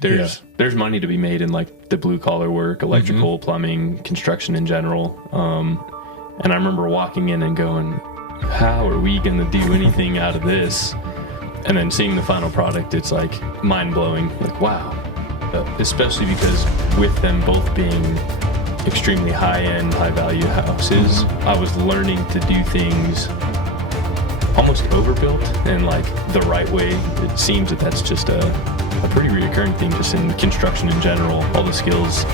There's money to be made in like the blue collar work, electrical, plumbing, construction in general. And I remember walking in and going, how are we going to do anything out of this? And then seeing the final product, it's like mind blowing. Like, wow. Especially because with them both being extremely high end, high value houses, I was learning to do things almost overbuilt and like the right way. It seems that that's just a pretty reoccurring thing just in construction in general. All the skills.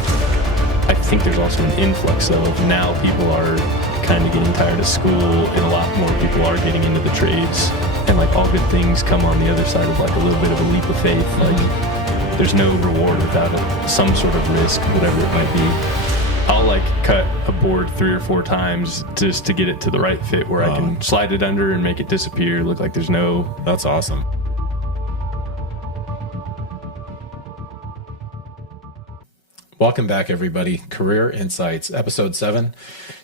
I think there's also an influx of now people are kind of getting tired of school and a lot more people are getting into the trades, and like all good things come on the other side of like a little bit of a leap of faith. Like there's no reward without some sort of risk, whatever it might be. I'll like cut a board 3 or 4 times just to get it to the right fit where I can slide it under and make it disappear, look like there's no... That's awesome. Welcome back, everybody. Career Insights, episode 7.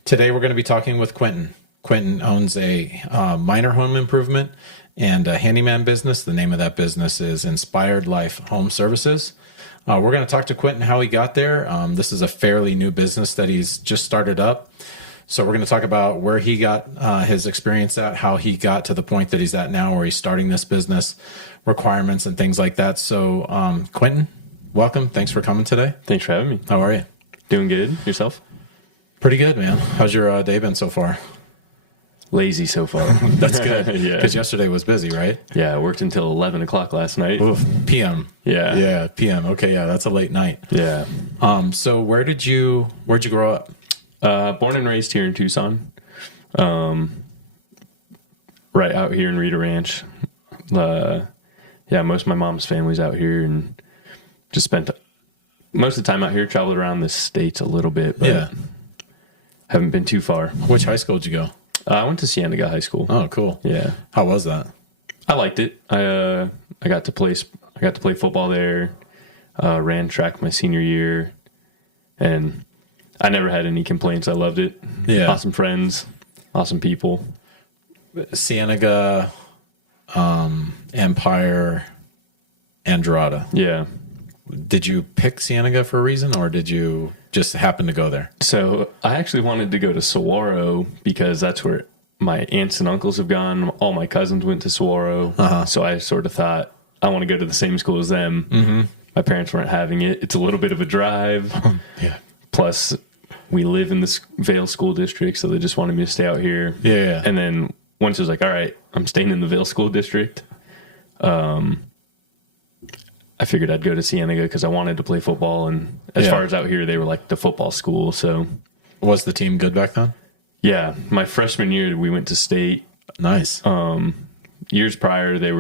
Today we're going to be talking with Qwentin. Qwentin owns a minor home improvement and a handyman business. The name of that business is Inspired Life Home Services. We're going to talk to Qwentin how he got there. This is a fairly new business that he's just started up. So we're going to talk about where he got his experience at, how he got to the point that he's at now, where he's starting this business, requirements and things like that. So Qwentin, welcome. Thanks for coming today. Thanks for having me. How are you? Doing good. Yourself? Pretty good, man. How's your day been so far? Lazy so far. That's good. Yeah. Because yesterday was busy, right? Yeah, I worked until 11 o'clock last night. Oof, PM. Yeah. Yeah, PM. Okay, yeah, that's a late night. Yeah. So where'd you grow up? Born and raised here in Tucson. Right out here in Rita Ranch. Yeah, most of my mom's family's out here and just spent most of the time out here, traveled around the States a little bit, but haven't been too far. Which high school did you go? I went to Cienega High School. Oh, cool. Yeah. How was that? I liked it. I got to play football there. Ran track my senior year, and I never had any complaints. I loved it. Yeah. Awesome friends, awesome people. Cienega, Empire, Andrada. Yeah. Did you pick Cienega for a reason, or did you just happen to go there? So I actually wanted to go to Saguaro because that's where my aunts and uncles have gone. All my cousins went to Saguaro. So I sort of thought, I want to go to the same school as them. Mm-hmm. My parents weren't having it. It's a little bit of a drive. Yeah. Plus, we live in the Vail School District, so they just wanted me to stay out here. Yeah. And then once it was like, all right, I'm staying in the Vail School District, I figured I'd go to Cienega because I wanted to play football. And as far as out here, they were like the football school. So, was the team good back then? Yeah. My freshman year, we went to state. Nice. Years prior, they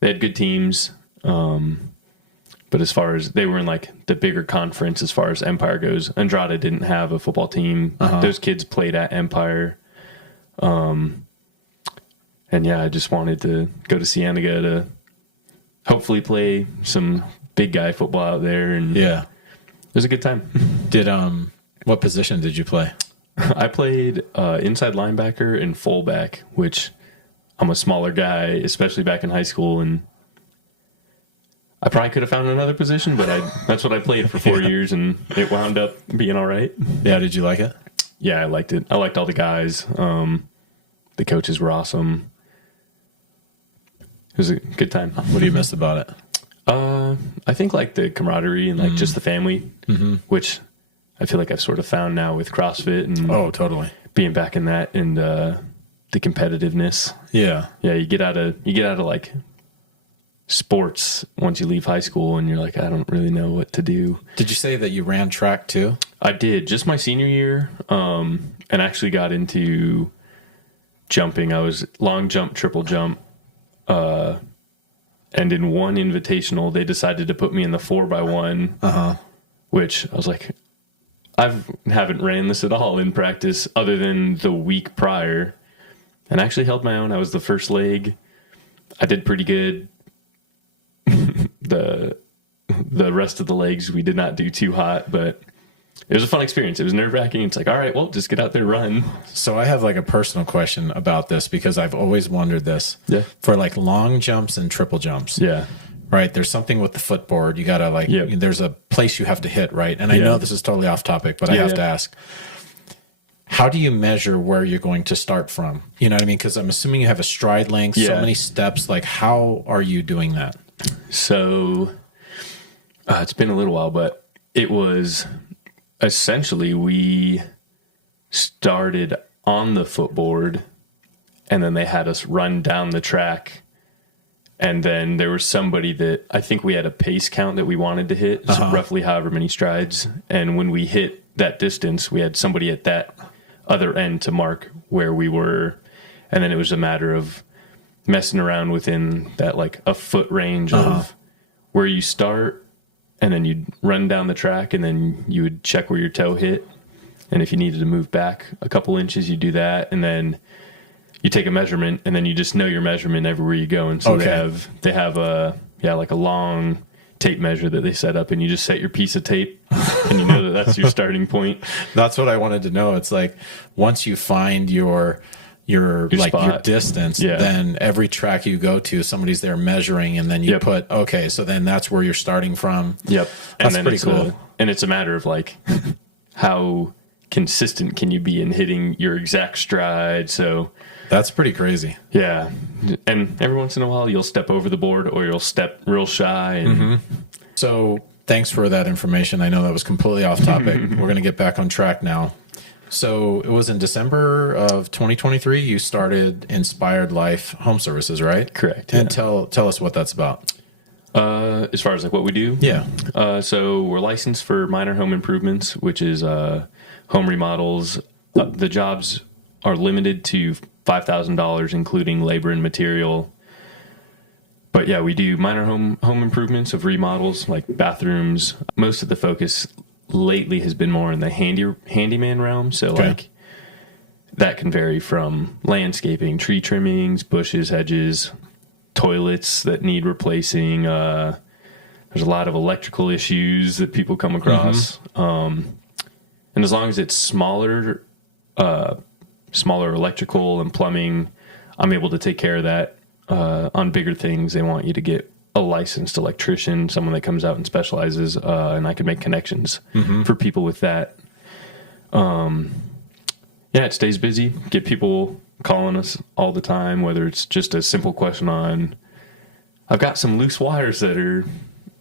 had good teams. But as far as they were in like the bigger conference, as far as Empire goes, Andrada didn't have a football team. Those kids played at Empire. And yeah, I just wanted to go to Cienega to hopefully play some big guy football out there. And yeah, it was a good time. What position did you play? I played inside linebacker and fullback, which I'm a smaller guy, especially back in high school. And I probably could have found another position, but that's what I played for 4 years, and it wound up being all right. Yeah, did you like it? Yeah, I liked it. I liked all the guys. The coaches were awesome. It was a good time. What do you miss about it? I think like the camaraderie and like just the family, which I feel like I've sort of found now with CrossFit and totally being back in that and the competitiveness. Yeah, you get out of like sports once you leave high school and you're like, I don't really know what to do. Did you say that you ran track too? I did, just my senior year, and actually got into jumping. I was long jump, triple jump. And in one invitational, they decided to put me in the 4x1, which I was like, I haven't ran this at all in practice other than the week prior, and I actually held my own. I was the first leg. I did pretty good. The rest of the legs, we did not do too hot, but it was a fun experience. It was nerve-wracking. It's like, all right, well, just get out there, run. So I have like a personal question about this because I've always wondered this. Yeah. For like long jumps and triple jumps. Yeah. right? There's something with the footboard. You got to like, Yep. there's a place you have to hit, right? And I know this is totally off topic, but I have to ask, how do you measure where you're going to start from? You know what I mean? Because I'm assuming you have a stride length, so many steps. Like, how are you doing that? So it's been a little while, but it was essentially we started on the footboard and then they had us run down the track. And then there was somebody that I think we had a pace count that we wanted to hit, so roughly however many strides. And when we hit that distance, we had somebody at that other end to mark where we were. And then it was a matter of messing around within that like a foot range of where you start. And then you'd run down the track and then you would check where your toe hit. And if you needed to move back a couple inches, you do that. And then you take a measurement and then you just know your measurement everywhere you go. And so they have a long tape measure that they set up, and you just set your piece of tape and you know that that's your starting point. That's what I wanted to know. It's like, once you find your like spot, your distance, then every track you go to, somebody's there measuring, and then you put, okay, so then that's where you're starting from. Yep. That's pretty cool. And it's a matter of like, how consistent can you be in hitting your exact stride? So that's pretty crazy. Yeah. And every once in a while you'll step over the board or you'll step real shy. And So thanks for that information. I know that was completely off topic. We're going to get back on track now. So it was in December of 2023 you started Inspired Life Home Services, right? Correct. And tell us what that's about. As far as like what we do? Yeah. So we're licensed for minor home improvements, which is home remodels. The jobs are limited to $5,000, including labor and material. But yeah, we do minor home improvements of remodels, like bathrooms. Most of the focus lately has been more in the handyman realm. So like that can vary from landscaping, tree trimmings, bushes, hedges, toilets that need replacing. There's a lot of electrical issues that people come across. And as long as it's smaller electrical and plumbing, I'm able to take care of that. On bigger things, they want you to get a licensed electrician, someone that comes out and specializes, and I can make connections for people with that. It stays busy. Get people calling us all the time, whether it's just a simple question on, I've got some loose wires that are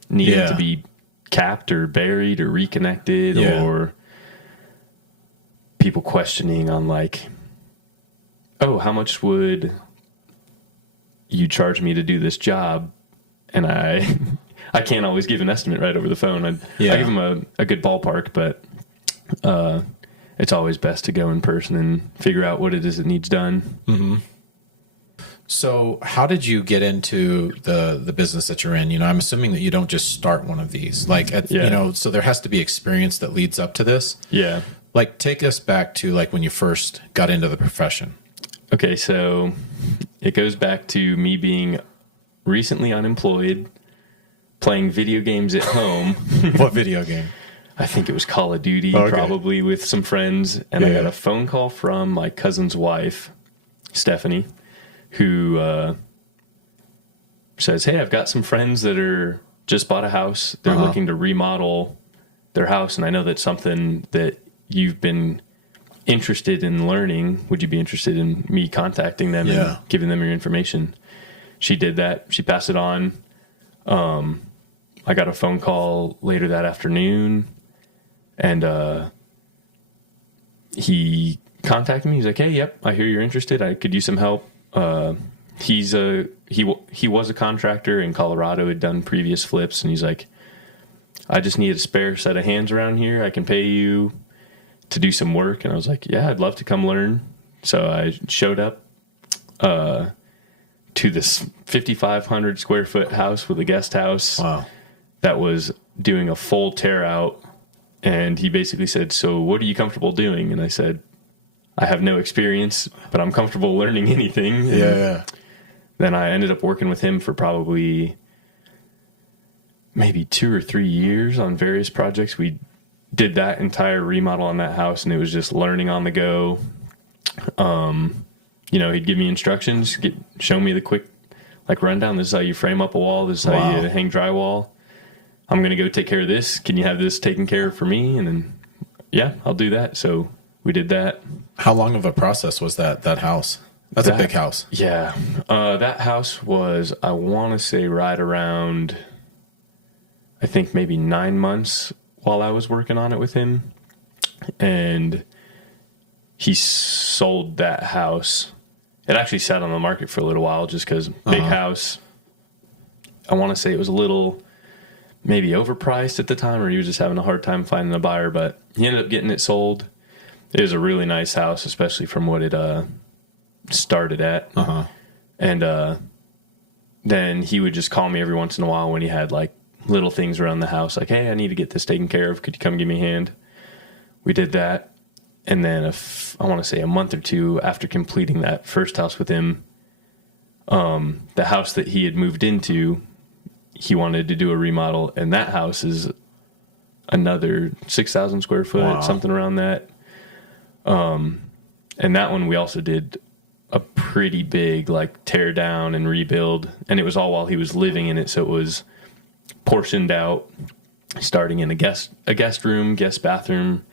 needing to be capped or buried or reconnected, or people questioning on like, oh, how much would you charge me to do this job? And I can't always give an estimate right over the phone. I give them a good ballpark, but it's always best to go in person and figure out what it is that needs done. So how did you get into the business that you're in? You know, I'm assuming that you don't just start one of these. Like, you know, so there has to be experience that leads up to this. Yeah. Like, take us back to like when you first got into the profession. Okay, so it goes back to me being recently unemployed, playing video games at home. What video game? I think it was Call of Duty, probably with some friends. And I got a phone call from my cousin's wife, Stephanie, who says, hey, I've got some friends that are just bought a house. They're looking to remodel their house. And I know that's something that you've been interested in learning. Would you be interested in me contacting them and giving them your information? She did that. She passed it on. I got a phone call later that afternoon, and he contacted me. He's like, hey, yep, I hear you're interested. I could use some help. He was a contractor in Colorado, had done previous flips, and he's like, I just need a spare set of hands around here. I can pay you to do some work. And I was like, yeah, I'd love to come learn. So I showed up to this 5,500 square foot house with a guest house that was doing a full tear out. And he basically said, so what are you comfortable doing? And I said, I have no experience, but I'm comfortable learning anything. And then I ended up working with him for probably maybe 2 or 3 years on various projects. We did that entire remodel on that house, and it was just learning on the go. You know, he'd give me instructions, show me the quick like rundown. This is how you frame up a wall. This is how Wow. you hang drywall. I'm going to go take care of this. Can you have this taken care of for me? And then, yeah, I'll do that. So we did that. How long of a process was that house? That's a big house. Yeah. That house was, I want to say, right around, I think maybe 9 months while I was working on it with him. And he sold that house. It actually sat on the market for a little while just because big house. I want to say it was a little maybe overpriced at the time, or he was just having a hard time finding a buyer, but he ended up getting it sold. It was a really nice house, especially from what it started at. And then he would just call me every once in a while when he had like little things around the house, like, hey, I need to get this taken care of. Could you come give me a hand? We did that. And then I want to say a month or two after completing that first house with him, the house that he had moved into, he wanted to do a remodel, and that house is another 6,000 square foot, Wow. something around that. And that one we also did a pretty big like tear down and rebuild, and it was all while he was living in it, so it was portioned out, starting in a guest room, guest bathroom,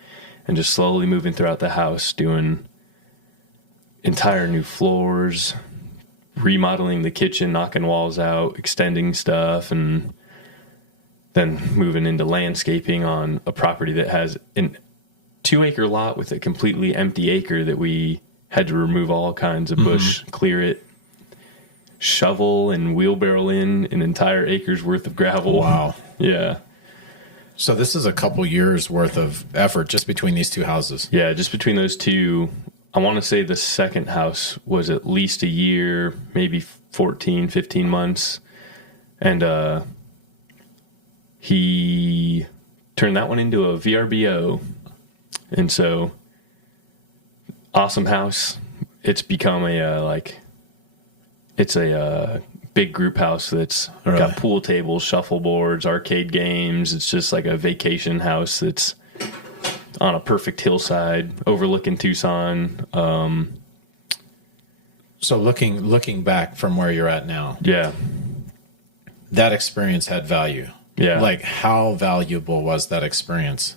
and just slowly moving throughout the house, doing entire new floors, remodeling the kitchen, knocking walls out, extending stuff, and then moving into landscaping on a property that has an 2-acre lot with a completely empty acre that we had to remove all kinds of bush, clear it, shovel and wheelbarrow in an entire acre's worth of gravel. Wow. Yeah. So this is a couple years worth of effort just between these two houses. Yeah, just between those two, I want to say the second house was at least a year, maybe 14, 15 months. And he turned that one into a VRBO. And so, awesome house. It's become it's a big group house that's got pool tables, shuffleboards, arcade games. It's just like a vacation house that's on a perfect hillside overlooking Tucson. So looking back from where you're at now, Yeah. that experience had value. Yeah. Like, how valuable was that experience?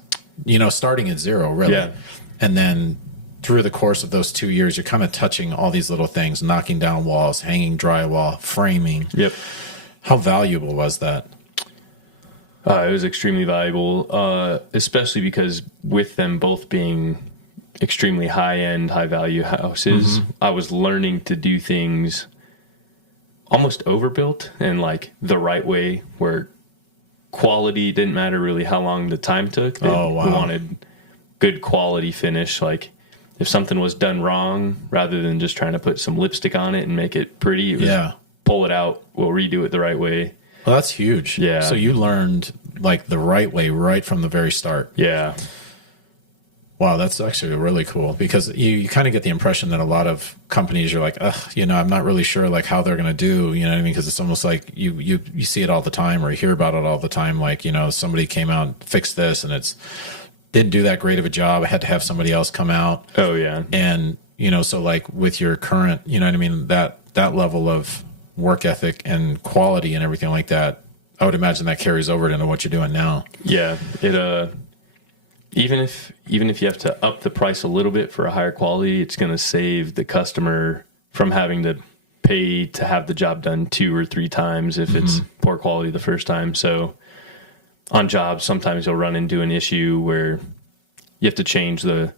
Starting at zero, really. Yeah. And then through the course of those 2 years, you're kind of touching all these little things, knocking down walls, hanging drywall, framing. Yep. How valuable was that? It was extremely valuable, especially because with them both being extremely high-end, high-value houses, I was learning to do things almost overbuilt and like the right way, where quality didn't matter really how long the time took. We wanted good quality finish. Like if something was done wrong, rather than just trying to put some lipstick on it and make it pretty, it was pull it out, we'll redo it the right way. Well, that's huge. Yeah. So you learned like the right way right from the very start. Yeah. Wow, that's actually really cool, because you kind of get the impression that a lot of companies, you're like, I'm not really sure like how they're going to do, you know what I mean? Because it's almost like you see it all the time, or you hear about it all the time. Like, somebody came out and fixed this and didn't do that great of a job. I had to have somebody else come out. Oh yeah. And, so like with your current, you know what I mean? That level of work ethic and quality and everything like that, I would imagine that carries over into what you're doing now. Yeah. It, even if you have to up the price a little bit for a higher quality, it's going to save the customer from having to pay to have the job done 2 or 3 times if it's poor quality the first time. So on jobs, sometimes you'll run into an issue where you have to change the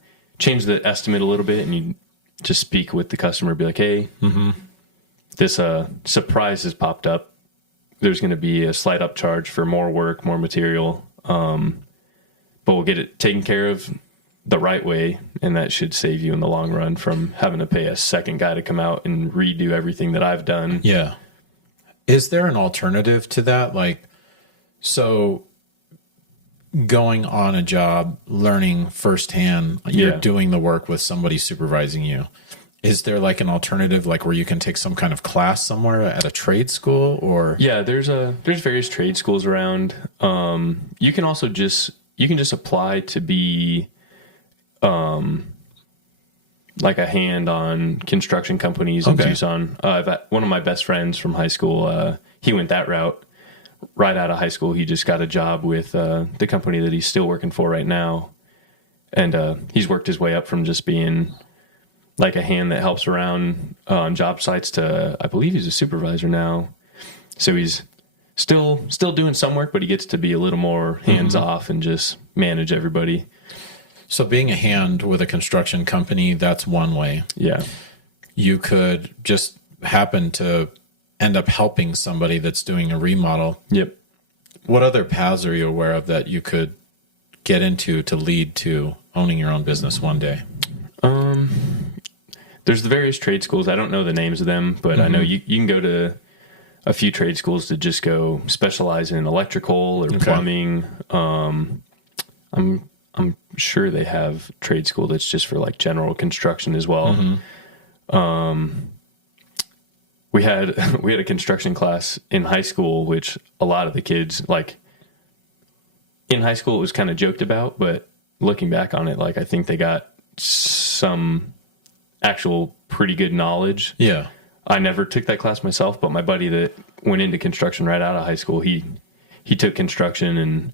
estimate a little bit, and you just speak with the customer, be like, hey, this surprise has popped up. There's going to be a slight upcharge for more work, more material. But we'll get it taken care of the right way, and that should save you in the long run from having to pay a second guy to come out and redo everything that I've done. Yeah. Is there an alternative to that? Like, so going on a job, learning firsthand, you're doing the work with somebody supervising you. Is there like an alternative, like where you can take some kind of class somewhere at a trade school, or? Yeah, there's various trade schools around. You can also just apply to be like a hand on construction companies in Tucson. One of my best friends from high school, he went that route. Right out of high school, he just got a job with the company that he's still working for right now. And he's worked his way up from just being like a hand that helps around on job sites to, I believe he's a supervisor now. So he's still doing some work, but he gets to be a little more hands off and just manage everybody. So being a hand with a construction company, that's one way. Yeah. You could just happen to end up helping somebody that's doing a remodel. Yep. What other paths are you aware of that you could get into to lead to owning your own business one day? There's the various trade schools. I don't know the names of them, but I know you can go to a few trade schools to just go specialize in electrical or plumbing. I'm sure they have trade school that's just for like general construction as well. We had a construction class in high school, which a lot of the kids, like in high school, it was kind of joked about, but looking back on it, like I think they got some actual pretty good knowledge. Yeah. I never took that class myself, but my buddy that went into construction right out of high school, he took construction, and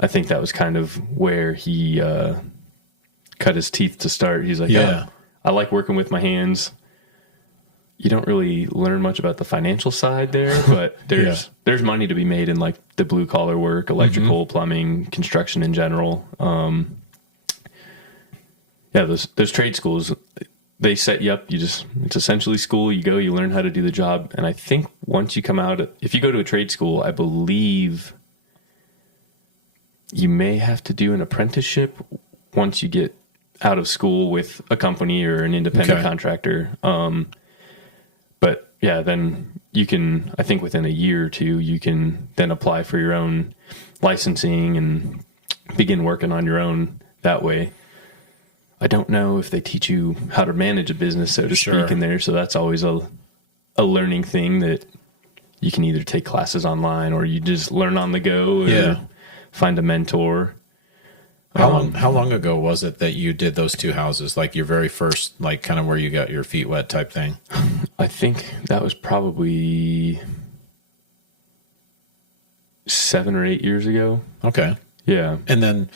I think that was kind of where he cut his teeth to start. He's like, yeah, I like working with my hands. You don't really learn much about the financial side there, but there's money to be made in like the blue collar work, electrical, plumbing, construction in general. Those trade schools, they set you up. It's essentially school. You go, you learn how to do the job. And I think once you come out, if you go to a trade school, I believe you may have to do an apprenticeship once you get out of school with a company or an independent contractor. But yeah, then you can, I think within a year or two, you can then apply for your own licensing and begin working on your own that way. I don't know if they teach you how to manage a business, so to speak, in there. So that's always a learning thing that you can either take classes online or you just learn on the go or find a mentor. How long ago was it that you did those two houses? Like your very first, like kind of where you got your feet wet type thing? I think that was probably 7 or 8 years ago. Okay. Yeah. And then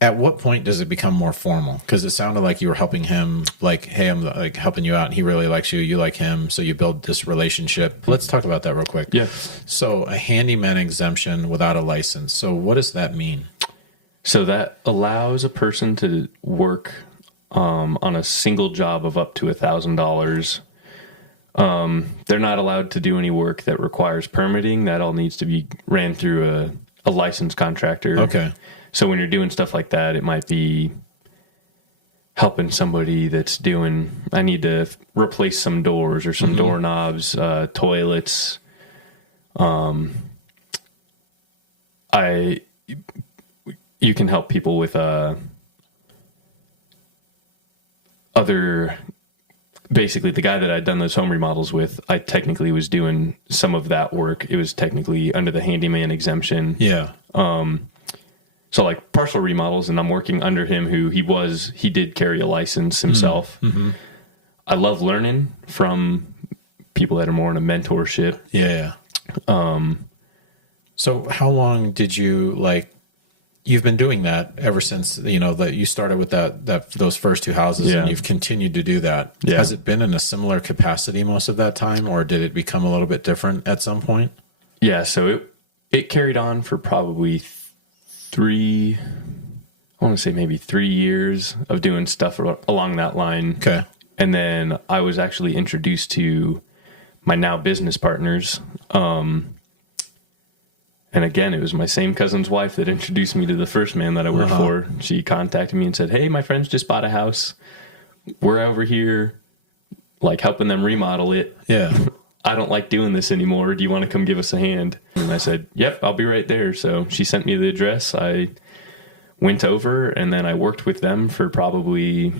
at what point does it become more formal? Because it sounded like you were helping him, like, hey, I'm like helping you out, and he really likes you, you like him, so you build this relationship. Let's talk about that real quick. Yeah. So a handyman exemption without a license. So what does that mean? So that allows a person to work on a single job of up to $1,000. They're not allowed to do any work that requires permitting. That all needs to be ran through a licensed contractor. Okay. So when you're doing stuff like that, it might be helping somebody that's doing, I need to replace some doors or some doorknobs, toilets. You can help people with basically the guy that I'd done those home remodels with, I technically was doing some of that work. It was technically under the handyman exemption. Yeah. So like partial remodels, and I'm working under him he did carry a license himself. I love learning from people that are more in a mentorship. Yeah. So how long did you you've been doing that ever since, that you started with those first two houses and you've continued to do that. Yeah. Has it been in a similar capacity most of that time, or did it become a little bit different at some point? Yeah. So it carried on for probably maybe 3 years of doing stuff along that line. Okay. And then I was actually introduced to my now business partners. And again, it was my same cousin's wife that introduced me to the first man that I worked for. She contacted me and said, hey, my friends just bought a house. We're over here, helping them remodel it. Yeah. I don't like doing this anymore. Do you want to come give us a hand? And I said, yep, I'll be right there. So she sent me the address. I went over, and then I worked with them for probably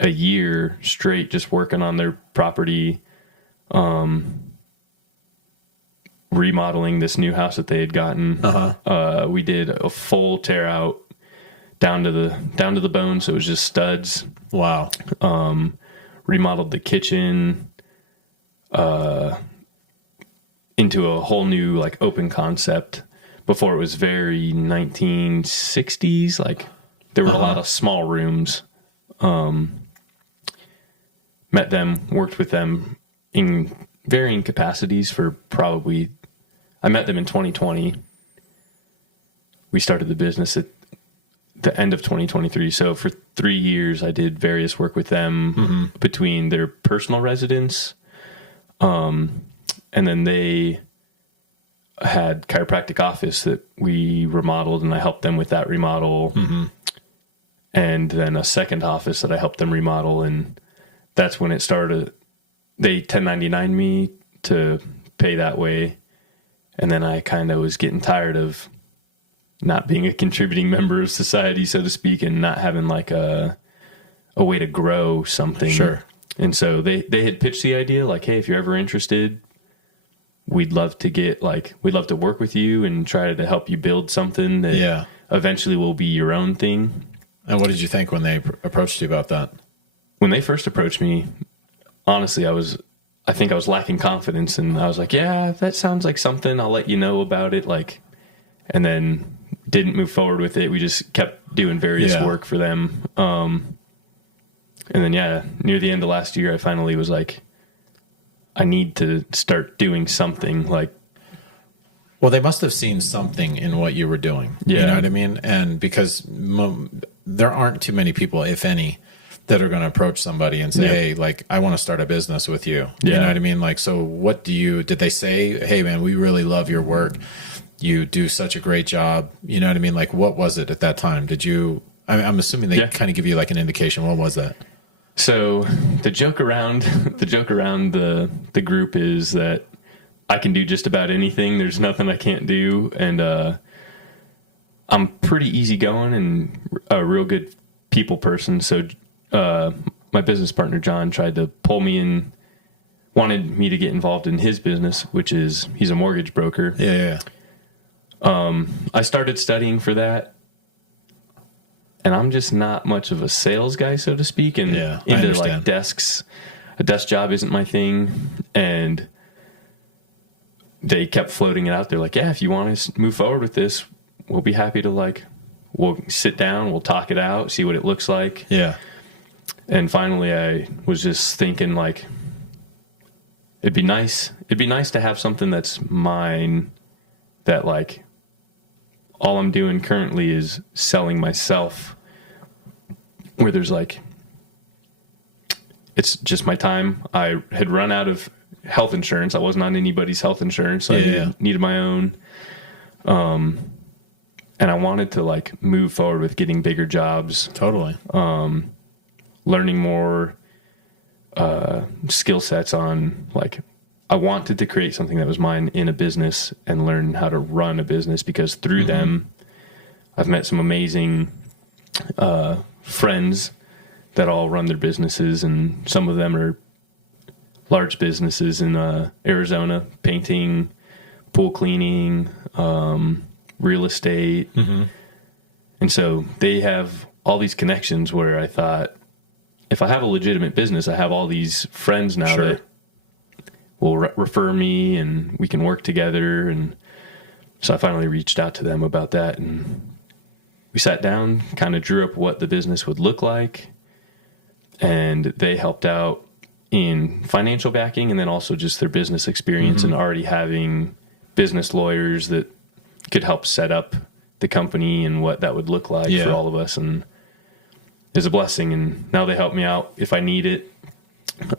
a year straight, just working on their property, remodeling this new house that they had gotten. We did a full tear out down to the bone. So it was just studs. Wow. Remodeled the kitchen, into a whole new like open concept. Before it was very 1960s. Like there were a lot of small rooms. Met them, worked with them in varying capacities for probably, I met them in 2020. We started the business at the end of 2023. So for 3 years, I did various work with them between their personal residence. And then they had chiropractic office that we remodeled, and I helped them with that remodel. And then a second office that I helped them remodel. And that's when it started. They 1099 me to pay that way. And then I kind of was getting tired of not being a contributing member of society, so to speak, and not having like a way to grow something. Sure. And so they had pitched the idea like, hey, if you're ever interested, we'd love to work with you and try to help you build something that eventually will be your own thing. And what did you think when they approached you about that? When they first approached me, honestly, I think I was lacking confidence, and I was like, yeah, that sounds like something. I'll let you know about it. And then didn't move forward with it. We just kept doing various work for them. And then, near the end of last year, I finally was like, I need to start doing something Well, they must have seen something in what you were doing. Yeah. You know what I mean? And because there aren't too many people, if any, that are going to approach somebody and say, hey, I want to start a business with you. You know what I mean? So what did they say, hey man, we really love your work. You do such a great job. You know what I mean? What was it at that time? I'm assuming they kind of give you an indication. What was that? So the joke around the group is that I can do just about anything. There's nothing I can't do. And, I'm pretty easygoing and a real good people person. So, my business partner, John, tried to pull me in, wanted me to get involved in his business, which is he's a mortgage broker. Yeah. I started studying for that, and I'm just not much of a sales guy, so to speak, and into desks. A desk job isn't my thing. And they kept floating it out there like, yeah, if you want to move forward with this, we'll be happy to we'll sit down, we'll talk it out, see what it looks like. Yeah. And finally I was just thinking it'd be nice to have something that's mine, that all I'm doing currently is selling myself, where there's it's just my time. I had run out of health insurance. I wasn't on anybody's health insurance, so I needed my own. And I wanted to move forward with getting bigger jobs. Totally. Learning more skill sets on I wanted to create something that was mine in a business and learn how to run a business, because through them I've met some amazing friends that all run their businesses, and some of them are large businesses in Arizona, painting, pool cleaning, real estate. And so they have all these connections where I thought, if I have a legitimate business, I have all these friends now that will refer me, and we can work together. And so I finally reached out to them about that, and we sat down, kind of drew up what the business would look like, and they helped out in financial backing, and then also just their business experience and already having business lawyers that could help set up the company and what that would look like for all of us. And is a blessing. And now they help me out if I need it.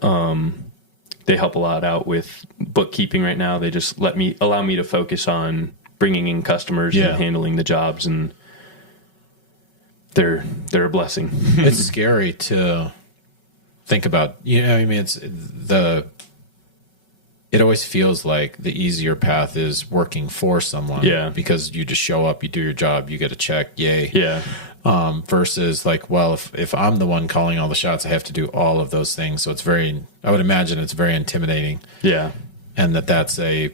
They help a lot out with bookkeeping right now. They just allow me to focus on bringing in customers and handling the jobs, and they're a blessing. It's scary to think about. I mean, it always feels like the easier path is working for someone. Yeah. Because you just show up, you do your job, you get a check, yay. Yeah. Versus if I'm the one calling all the shots, I have to do all of those things. So I would imagine it's very intimidating. Yeah. And that's you're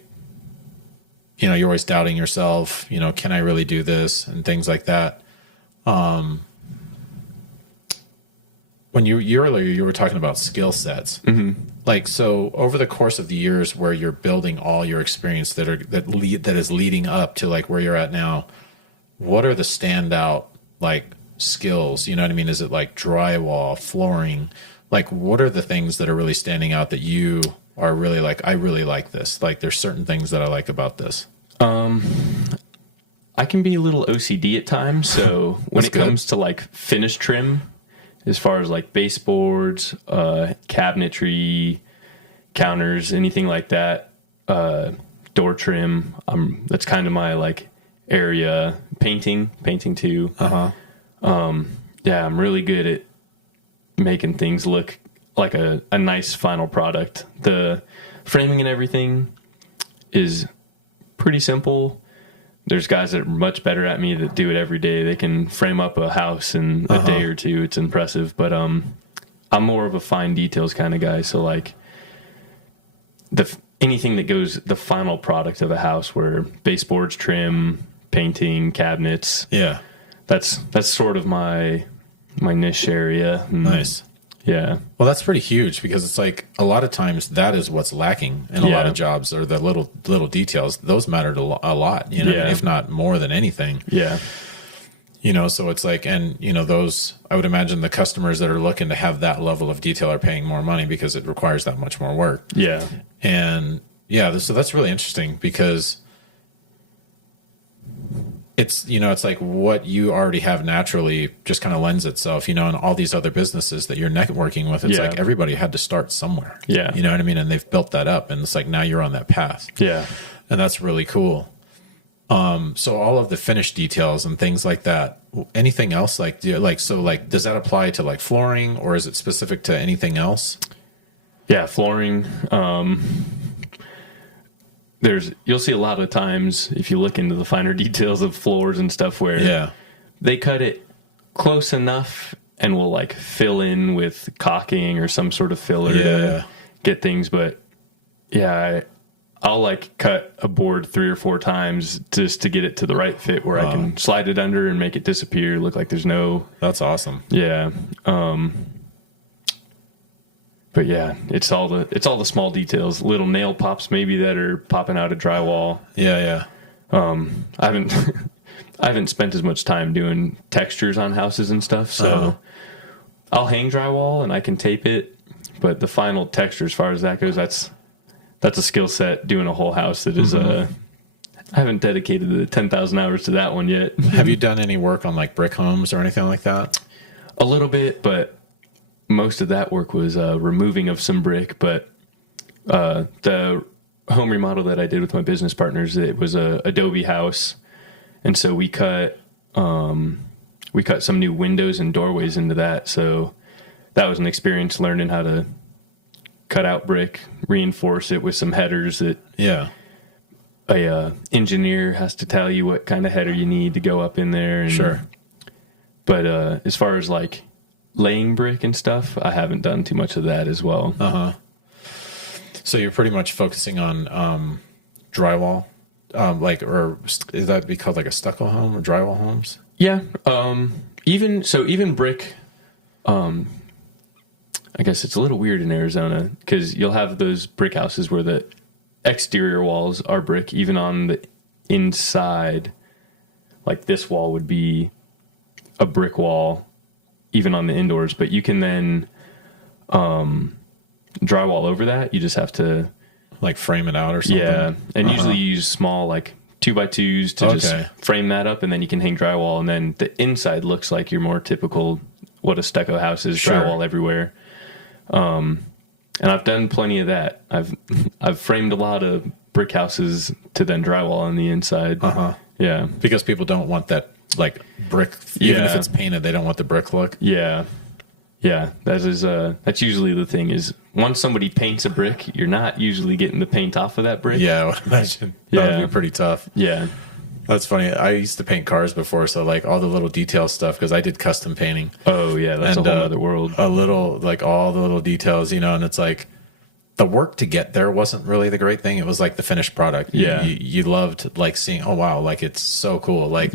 always doubting yourself, can I really do this, and things like that. When earlier you were talking about skill sets, like, so over the course of the years where you're building all your experience that is leading up to like where you're at now, what are the standout like skills? You know what I mean? Is it like drywall, flooring? Like, what are the things that are really standing out that you are really like, I really like this? Like, there's certain things that I like about this. I can be a little OCD at times. So when it comes to like finish trim, as far as like baseboards, cabinetry, counters, anything like that, door trim, that's kind of my like area. Painting too. Yeah, I'm really good at making things look like a nice final product. The framing and everything is pretty simple. There's guys that are much better at me that do it every day. They can frame up a house in a day or two. It's impressive. But I'm more of a fine details kind of guy. So like anything that goes the final product of a house, where baseboards, trim, painting, cabinets. Yeah, that's sort of my niche area. Nice. Yeah. Well, that's pretty huge, because it's like a lot of times that is what's lacking in a lot of jobs, or the little details. Those mattered a lot, you know, if not more than anything. Yeah. You know, so it's like, and you know, those, I would imagine the customers that are looking to have that level of detail are paying more money because it requires that much more work. Yeah. And yeah, so that's really interesting, because it's, you know, it's like what you already have naturally just kind of lends itself, you know, and all these other businesses that you're networking with, it's like everybody had to start somewhere. Yeah. You know what I mean? And they've built that up, and it's like now you're on that path. Yeah. And that's really cool. So all of the finished details and things like that, anything else like so like, does that apply to like flooring, or is it specific to anything else? Yeah. Flooring. You'll see a lot of times, if you look into the finer details of floors and stuff, where they cut it close enough and will like fill in with caulking or some sort of filler to get things. But yeah, I'll like cut a board 3 or 4 times just to get it to the right fit where I can slide it under and make it disappear, look like there's no. That's awesome. Yeah. But yeah, it's all the small details, little nail pops maybe that are popping out of drywall. Yeah. I haven't spent as much time doing textures on houses and stuff, so I'll hang drywall and I can tape it, but the final texture, as far as that goes, that's a skill set. Doing a whole house that is I haven't dedicated the 10,000 hours to that one yet. Have you done any work on like brick homes or anything like that? A little bit, but most of that work was removing of some brick. But the home remodel that I did with my business partners, it was a adobe house, and so we cut some new windows and doorways into that. So that was an experience learning how to cut out brick, reinforce it with some headers that a engineer has to tell you what kind of header you need to go up in there. And, but as far as like laying brick and stuff, I haven't done too much of that as well. So you're pretty much focusing on drywall, like, or is that be called like a stucco home or drywall homes? Yeah. Even brick, I guess it's a little weird in Arizona because you'll have those brick houses where the exterior walls are brick, even on the inside. Like this wall would be a brick wall, even on the indoors, but you can then drywall over that. You just have to like frame it out or something. Yeah, and usually you use small like 2x2s to just frame that up, and then you can hang drywall, and then the inside looks like your more typical what a stucco house is, drywall everywhere. And I've done plenty of that. I've framed a lot of brick houses to then drywall on the inside. Yeah, because people don't want that like brick, even if it's painted, they don't want the brick look. Yeah. That's usually the thing is once somebody paints a brick, you're not usually getting the paint off of that brick. Yeah, I would imagine. That would be pretty tough. Yeah. That's funny. I used to paint cars before, so like all the little detail stuff, because I did custom painting. Oh yeah, that's a whole other world. A little, like all the little details, you know, and it's like the work to get there wasn't really the great thing. It was like the finished product. Yeah. You loved like seeing, oh wow, like it's so cool. Like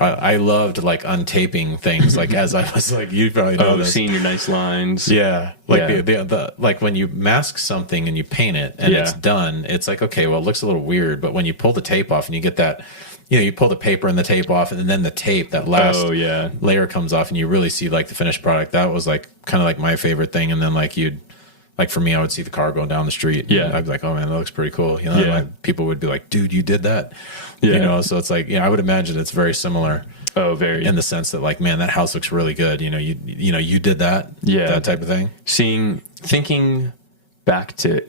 I loved like untaping things. Like as I was like, you probably know this. Seeing your nice lines. Yeah. Like Yeah. the like when you mask something and you paint it and it's done, it's like, okay, well, it looks a little weird. But when you pull the tape off and you get that, you pull the paper and the tape off, and then the tape, that last layer comes off, and you really see like the finished product. That was like kind of like my favorite thing. And then like for me, I would see the car going down the street. Yeah. I'd be like, oh man, that looks pretty cool. People would be like, dude, you did that. Yeah. So it's like, I would imagine it's very similar. Oh, very. In the sense that like, man, that house looks really good. You did that. Yeah. That type of thing. Thinking back to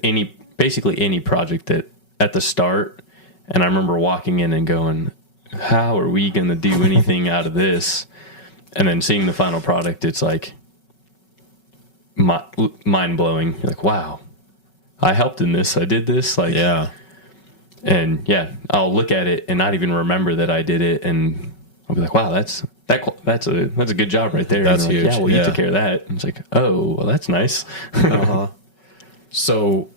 basically any project that at the start, and I remember walking in and going, how are we going to do anything out of this? And then seeing the final product, it's like mind blowing. You're like, wow, I helped in this. I did this. Like, yeah. And I'll look at it and not even remember that I did it. And I'll be like, wow, that's a good job right there. That's like, huge. Yeah, well, you took care of that. And it's like, oh, well, that's nice. Uh-huh. So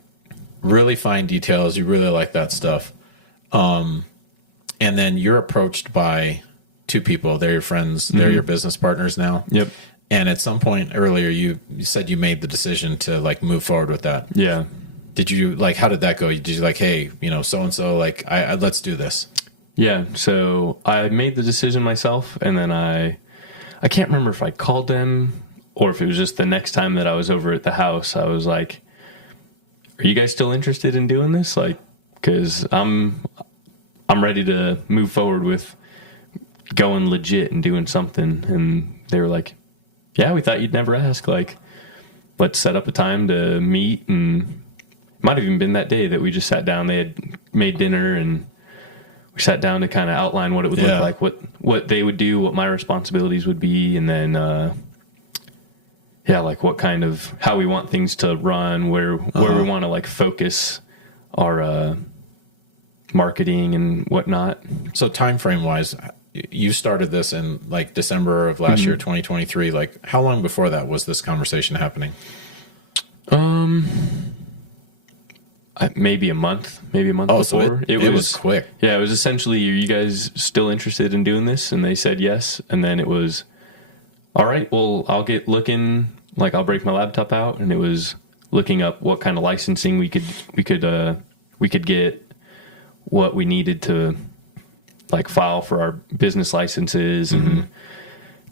really fine details. You really like that stuff. And then you're approached by two people. They're your friends. They're your business partners now. Yep. And at some point earlier, you said you made the decision to like move forward with that. Yeah. Did you like, how did that go? Did you like, hey, so-and-so, like, I let's do this. Yeah. So I made the decision myself, and then I can't remember if I called them or if it was just the next time that I was over at the house. I was like, are you guys still interested in doing this? Like, cause I'm ready to move forward with going legit and doing something. And they were like, yeah, we thought you'd never ask. Like, let's set up a time to meet. And it might have even been that day that we just sat down. They had made dinner, and we sat down to kind of outline what it would look like, what they would do, what my responsibilities would be. And then, like what kind of, how we want things to run, where we want to like focus our, marketing and whatnot. So time frame wise, you started this in like December of last year, 2023. Like, how long before that was this conversation happening? Maybe a month before. So it was quick. Yeah, it was essentially, are you guys still interested in doing this? And they said yes. And then it was, all right, well, I'll get looking, like I'll break my laptop out, and it was looking up what kind of licensing we could get, what we needed to like file for our business licenses, and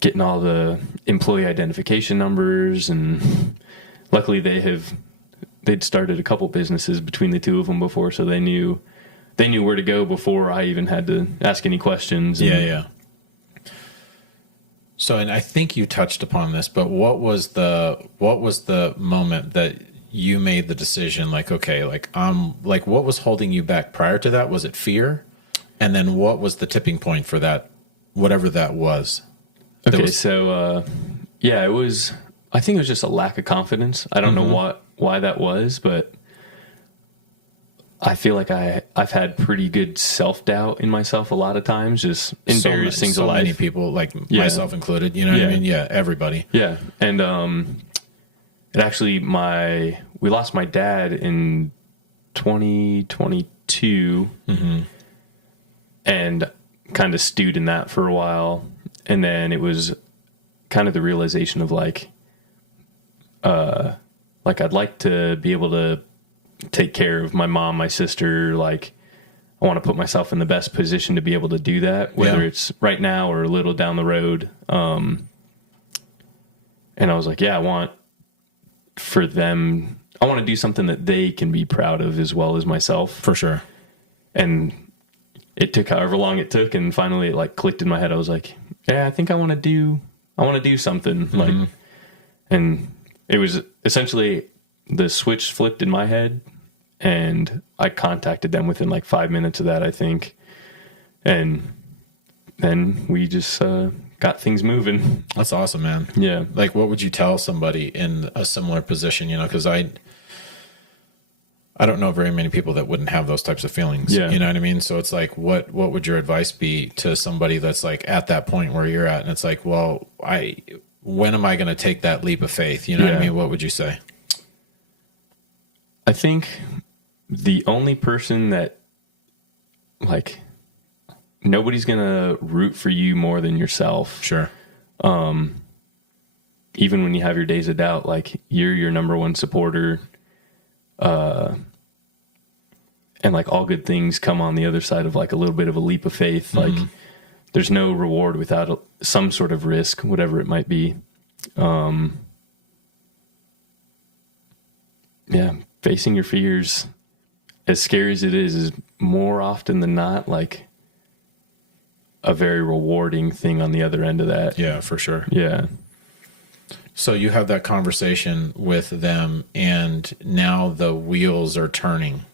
getting all the employee identification numbers. And luckily they'd started a couple businesses between the two of them before, so they knew where to go before I even had to ask any questions. Yeah. So, and I think you touched upon this, but what was the moment that you made the decision, like, okay, like, what was holding you back prior to that? Was it fear? And then what was the tipping point for that, whatever that was? Okay. So, it was, I think it was just a lack of confidence. I don't know why that was, but I feel like I've had pretty good self-doubt in myself a lot of times, just in various things of life. So many people, like myself included, you know what I mean? Yeah, everybody. Yeah. And, it actually, we lost my dad in 2022, and kind of stewed in that for a while. And then it was kind of the realization of like I'd like to be able to take care of my mom, my sister. Like, I want to put myself in the best position to be able to do that, whether it's right now or a little down the road. And I was like, I want to do something that they can be proud of as well as myself. For sure. And it took however long it took, and finally it like clicked in my head. I was like, yeah, I think I want to do something. Like, and it was essentially the switch flipped in my head, and I contacted them within like 5 minutes of that, I think. And then we just got things moving. That's awesome, man. Yeah. Like, what would you tell somebody in a similar position? Because I don't know very many people that wouldn't have those types of feelings. Yeah. You know what I mean? So it's like, what would your advice be to somebody that's like at that point where you're at, and it's like, well, when am I going to take that leap of faith? You know what I mean? What would you say? I think the only person that like nobody's going to root for you more than yourself. Sure. Even when you have your days of doubt, like you're your number one supporter. And like all good things come on the other side of like a little bit of a leap of faith. Like there's no reward without some sort of risk, whatever it might be. Yeah. Facing your fears, as scary as it is more often than not, like a very rewarding thing on the other end of that. Yeah, for sure. Yeah. So you have that conversation with them, and now the wheels are turning.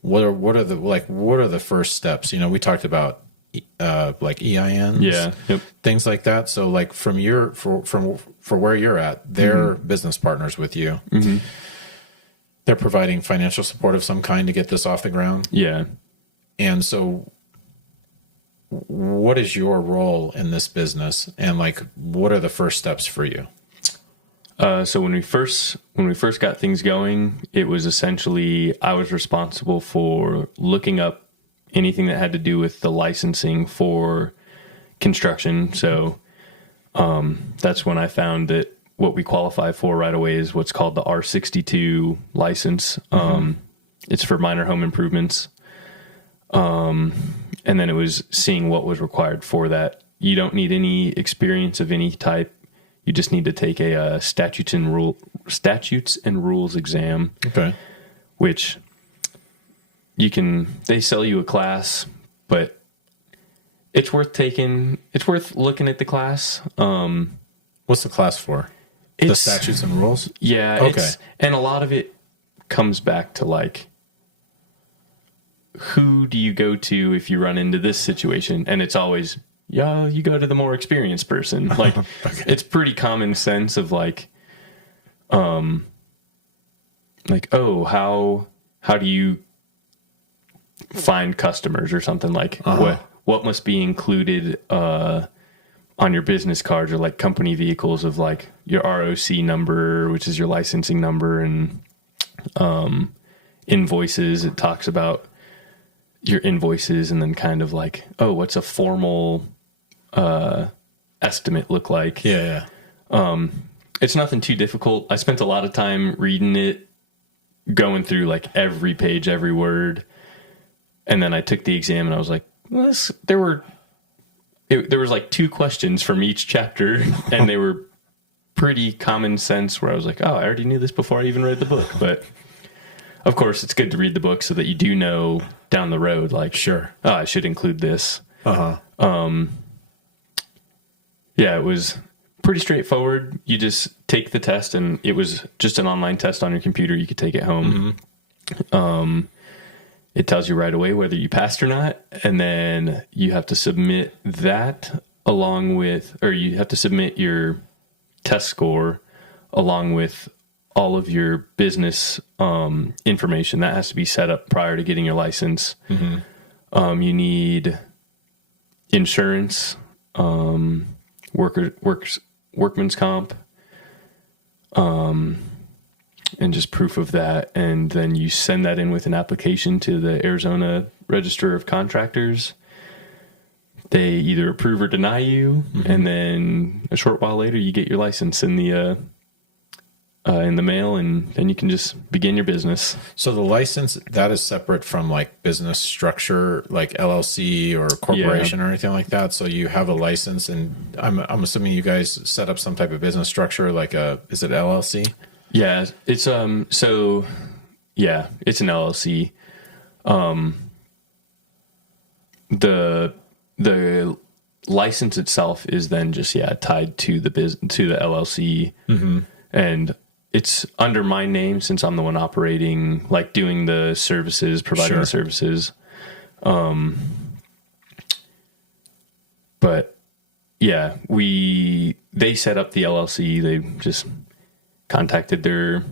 What are the first steps? You know, we talked about like EINs, Yeah. Yep. things like that. So like for where you're at, they're business partners with you. Mm-hmm. They're providing financial support of some kind to get this off the ground. Yeah. And so what is your role in this business, and like what are the first steps for you? So when we first got things going, it was essentially I was responsible for looking up anything that had to do with the licensing for construction. So that's when I found that what we qualify for right away is what's called the R62 license. It's for minor home improvements. And then it was seeing what was required for that. You don't need any experience of any type. You just need to take a statutes and rules exam. Okay. Which they sell you a class, but it's worth taking. It's worth looking at the class. What's the class for? The statutes and rules? Yeah. Okay. And a lot of it comes back to like, who do you go to if you run into this situation? And it's always, you go to the more experienced person. Like Okay. It's pretty common sense of like, how do you find customers or something like what must be included, on your business cards or like company vehicles of like your ROC number, which is your licensing number, and, invoices. It talks about your invoices and then kind of like, what's a formal estimate look like? Yeah. It's nothing too difficult. I spent a lot of time reading it, going through like every page, every word. And then I took the exam and I was like, there was like 2 questions from each chapter and they were pretty common sense where I was like, I already knew this before I even read the book. But of course it's good to read the book so that you do know down the road, like, Sure. I should include this. Uh-huh. Yeah, it was pretty straightforward. You just take the test, and it was just an online test on your computer. You could take it home. It tells you right away whether you passed or not, and then you have to submit that you have to submit your test score along with all of your business information. That has to be set up prior to getting your license. You need insurance, workman's comp, and just proof of that. And then you send that in with an application to the Arizona Register of Contractors. They either approve or deny you, and then a short while later you get your license in the mail, and then you can just begin your business. So the license, that is separate from like business structure, like LLC or corporation or anything like that. So you have a license, and I'm assuming you guys set up some type of business structure, like is it LLC? Yeah, it's it's an LLC. The license itself is then just tied to the LLC, and it's under my name since I'm the one operating, like doing the services, providing the services. But yeah, they set up the LLC. They just contacted their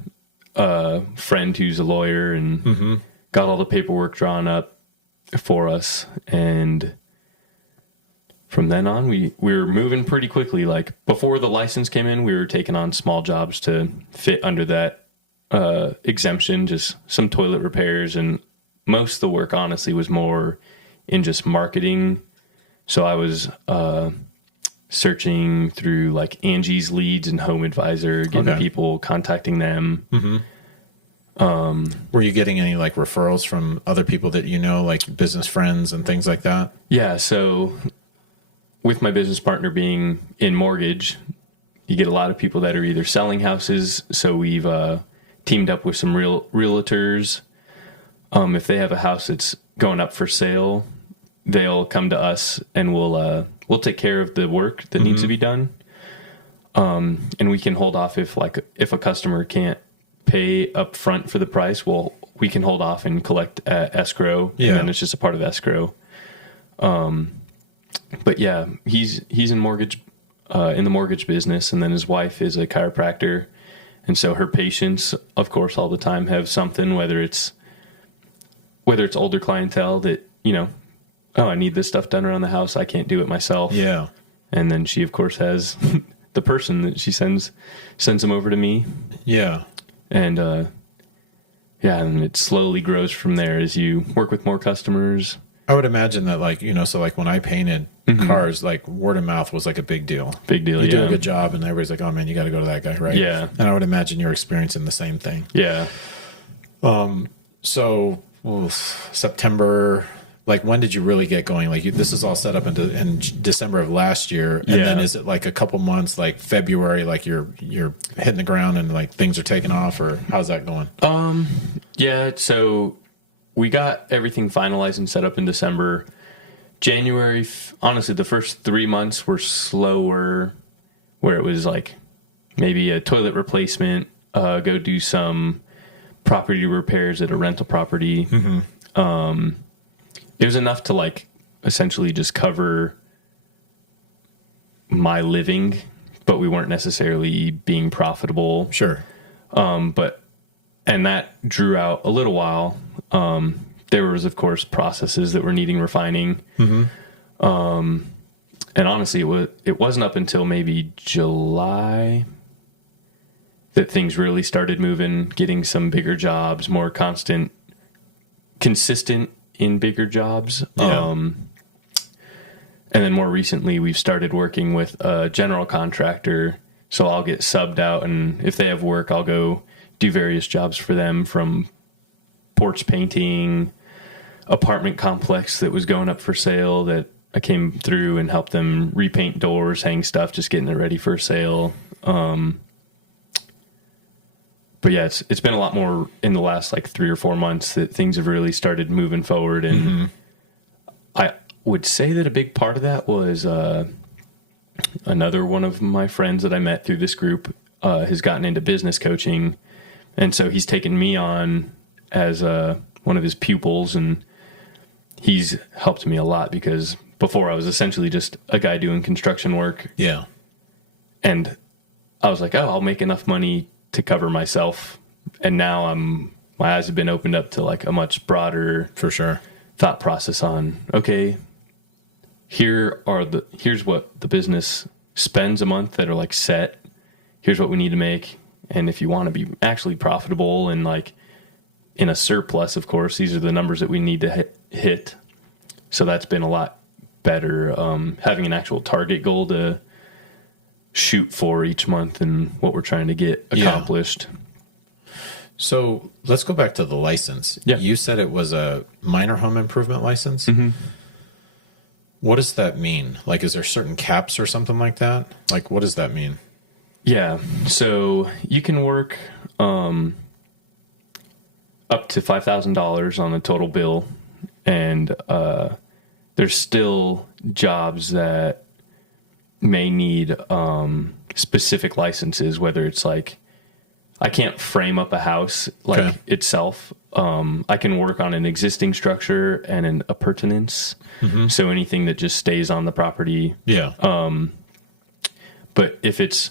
friend who's a lawyer and got all the paperwork drawn up for us. And from then on, we were moving pretty quickly. Like before the license came in, we were taking on small jobs to fit under that exemption, just some toilet repairs. And most of the work, honestly, was more in just marketing. So I was searching through like Angie's Leads and Home Advisor, getting people, contacting them. Were you getting any like referrals from other people that you know, like business friends and things like that? Yeah. So with my business partner being in mortgage, you get a lot of people that are either selling houses. So we've teamed up with some realtors. If they have a house that's going up for sale, they'll come to us and we'll take care of the work that needs to be done. And we can hold off if a customer can't pay up front for the price, we can hold off and collect escrow. Yeah. And then it's just a part of escrow. But yeah, he's in mortgage, in the mortgage business, and then his wife is a chiropractor. And so her patients, of course, all the time have something, whether it's older clientele that, oh, I need this stuff done around the house. I can't do it myself. Yeah. And then she, of course, has the person that she sends them over to me. Yeah. And, and it slowly grows from there as you work with more customers. I would imagine that so when I painted cars, like word of mouth was like a big deal. Big deal. You do a good job and everybody's like, oh man, you got to go to that guy. Right. Yeah. And I would imagine you're experiencing the same thing. Yeah. So September, like when did you really get going? Like this is all set up in December of last year. And then is it like a couple months, like February, like you're hitting the ground and like things are taking off, or how's that going? Yeah. So we got everything finalized and set up in December. January, honestly, the first 3 months were slower, where it was like maybe a toilet replacement, go do some property repairs at a rental property. It was enough to like essentially just cover my living, but we weren't necessarily being profitable. Sure. And that drew out a little while. There was, of course, processes that were needing refining. And honestly, it wasn't up until maybe July that things really started moving, getting some bigger jobs, more consistent in bigger jobs. Yeah. And then more recently, we've started working with a general contractor. So I'll get subbed out, and if they have work, I'll go do various jobs for them, from porch painting, apartment complex that was going up for sale that I came through and helped them repaint doors, hang stuff, just getting it ready for sale. But yeah, it's been a lot more in the last like 3 or 4 months that things have really started moving forward. And I would say that a big part of that was another one of my friends that I met through this group has gotten into business coaching. And so he's taken me on as one of his pupils, and he's helped me a lot because before I was essentially just a guy doing construction work. Yeah. And I was like, oh, I'll make enough money to cover myself. And now my eyes have been opened up to like a much broader, for sure, thought process on, okay, here's what the business spends a month that are like set. Here's what we need to make. And if you want to be actually profitable and like in a surplus, of course, these are the numbers that we need to hit. So that's been a lot better, having an actual target goal to shoot for each month and what we're trying to get accomplished. Yeah. So let's go back to the license. Yeah. You said it was a minor home improvement license. What does that mean? Like, is there certain caps or something like that? Like, what does that mean? Yeah. So you can work up to $5,000 on a total bill. And there's still jobs that may need specific licenses, whether it's like, I can't frame up a house like itself. I can work on an existing structure and an appurtenance. So anything that just stays on the property. Yeah. But if it's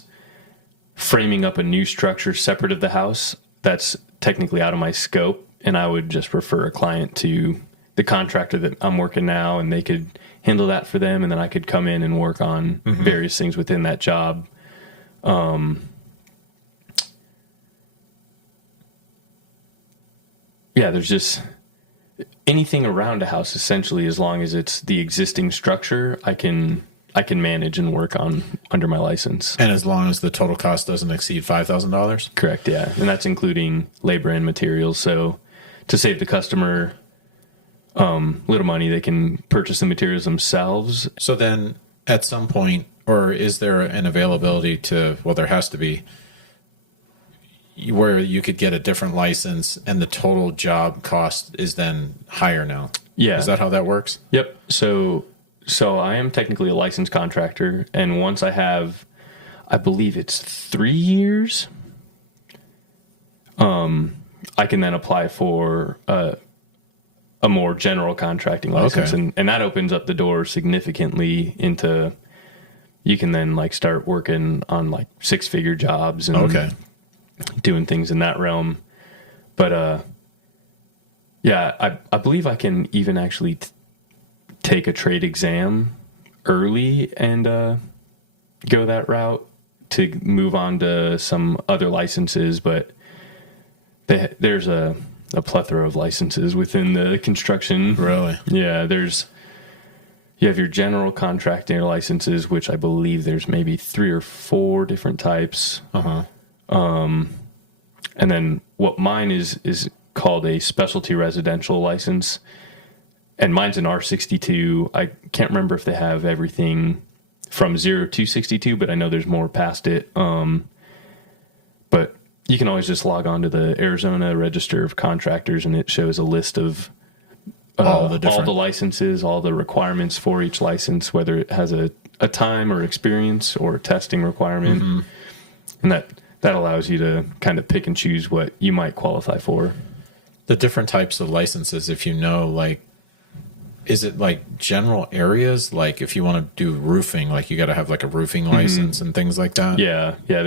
framing up a new structure separate of the house, that's technically out of my scope. And I would just refer a client to the contractor that I'm working now, and they could handle that for them. And then I could come in and work on various things within that job. There's just anything around a house, essentially, as long as it's the existing structure, I can manage and work on under my license. And as long as the total cost doesn't exceed $5,000? Correct, yeah. And that's including labor and materials. So to save the customer little money, they can purchase the materials themselves. So then at some point, or is there an availability to, well, there has to be, where you could get a different license and the total job cost is then higher now? Yeah. Is that how that works? Yep. So I am technically a licensed contractor, and once I have, I believe it's 3 years, I can then apply for a more general contracting license, Okay. and that opens up the door significantly into, you can then like start working on like 6-figure jobs and Okay. doing things in that realm. But yeah, I believe I can even actually take a trade exam early and go that route to move on to some other licenses. But there's a plethora of licenses within the construction. Really? Yeah, you have your general contracting licenses, which I believe there's maybe 3 or 4 different types. Uh-huh. And then what mine is called a specialty residential license. And mine's an R62. I can't remember if they have everything from 0 to 62, but I know there's more past it. But you can always just log on to the Arizona Register of Contractors, and it shows a list of all the licenses, all the requirements for each license, whether it has a time or experience or a testing requirement. Mm-hmm. And that allows you to kind of pick and choose what you might qualify for. The different types of licenses, if you know, like, is it like general areas? Like if you want to do roofing, like you got to have like a roofing license and things like that? Yeah. Yeah.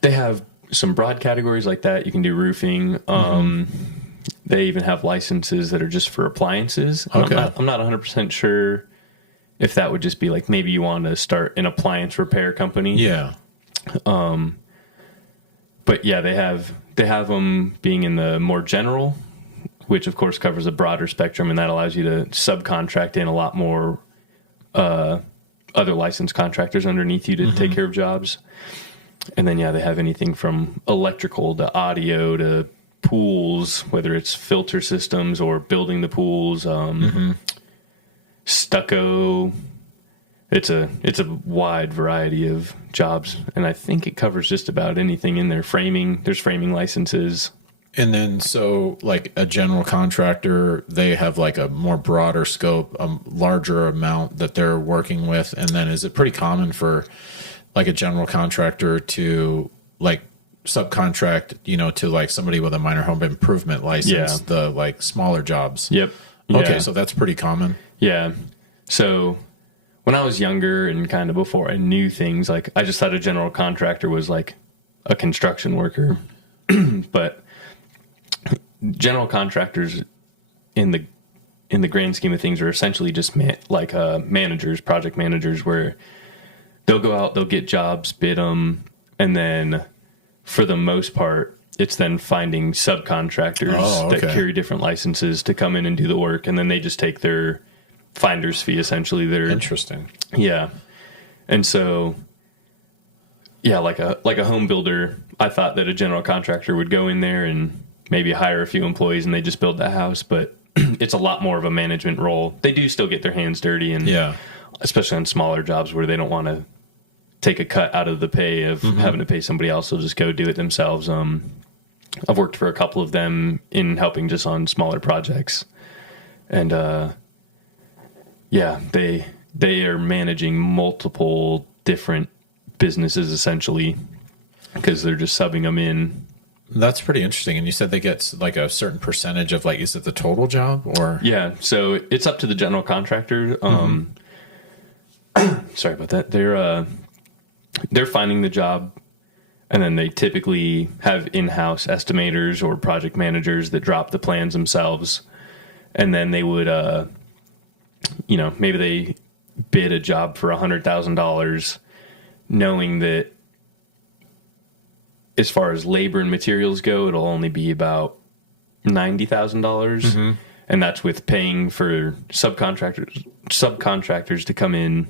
They have some broad categories like that. You can do roofing. They even have licenses that are just for appliances. Okay. I'm not 100% sure if that would just be like, maybe you want to start an appliance repair company. Yeah. But yeah, they have them being in the more general, which of course covers a broader spectrum, and that allows you to subcontract in a lot more other licensed contractors underneath you to take care of jobs. And then, yeah, they have anything from electrical to audio to pools, whether it's filter systems or building the pools, stucco. It's a wide variety of jobs, and I think it covers just about anything in there. Framing, there's framing licenses. And then, so like a general contractor, they have like a more broader scope, a larger amount that they're working with. And then is it pretty common for like a general contractor to like subcontract, to like somebody with a minor home improvement license, the like smaller jobs? Yep. Okay. Yeah. So that's pretty common. Yeah. So when I was younger and kind of before I knew things, like I just thought a general contractor was like a construction worker, but general contractors in the grand scheme of things are essentially just managers, project managers, where they'll go out, they'll get jobs, bid them, and then for the most part, it's then finding subcontractors that carry different licenses to come in and do the work, and then they just take their finder's fee, essentially. Interesting. Yeah. And so, yeah, like a home builder, I thought that a general contractor would go in there and maybe hire a few employees and they just build that house, but it's a lot more of a management role. They do still get their hands dirty, and especially on smaller jobs where they don't want to take a cut out of the pay of having to pay somebody else, they'll just go do it themselves. I've worked for a couple of them in helping just on smaller projects, and they are managing multiple different businesses essentially because they're just subbing them in. That's pretty interesting. And you said they get like a certain percentage of like, is it the total job or? Yeah. So it's up to the general contractor. Sorry about that. They're finding the job, and then they typically have in-house estimators or project managers that drop the plans themselves. And then they would, maybe they bid a job for $100,000 knowing that as far as labor and materials go, it'll only be about $90,000, and that's with paying for subcontractors to come in,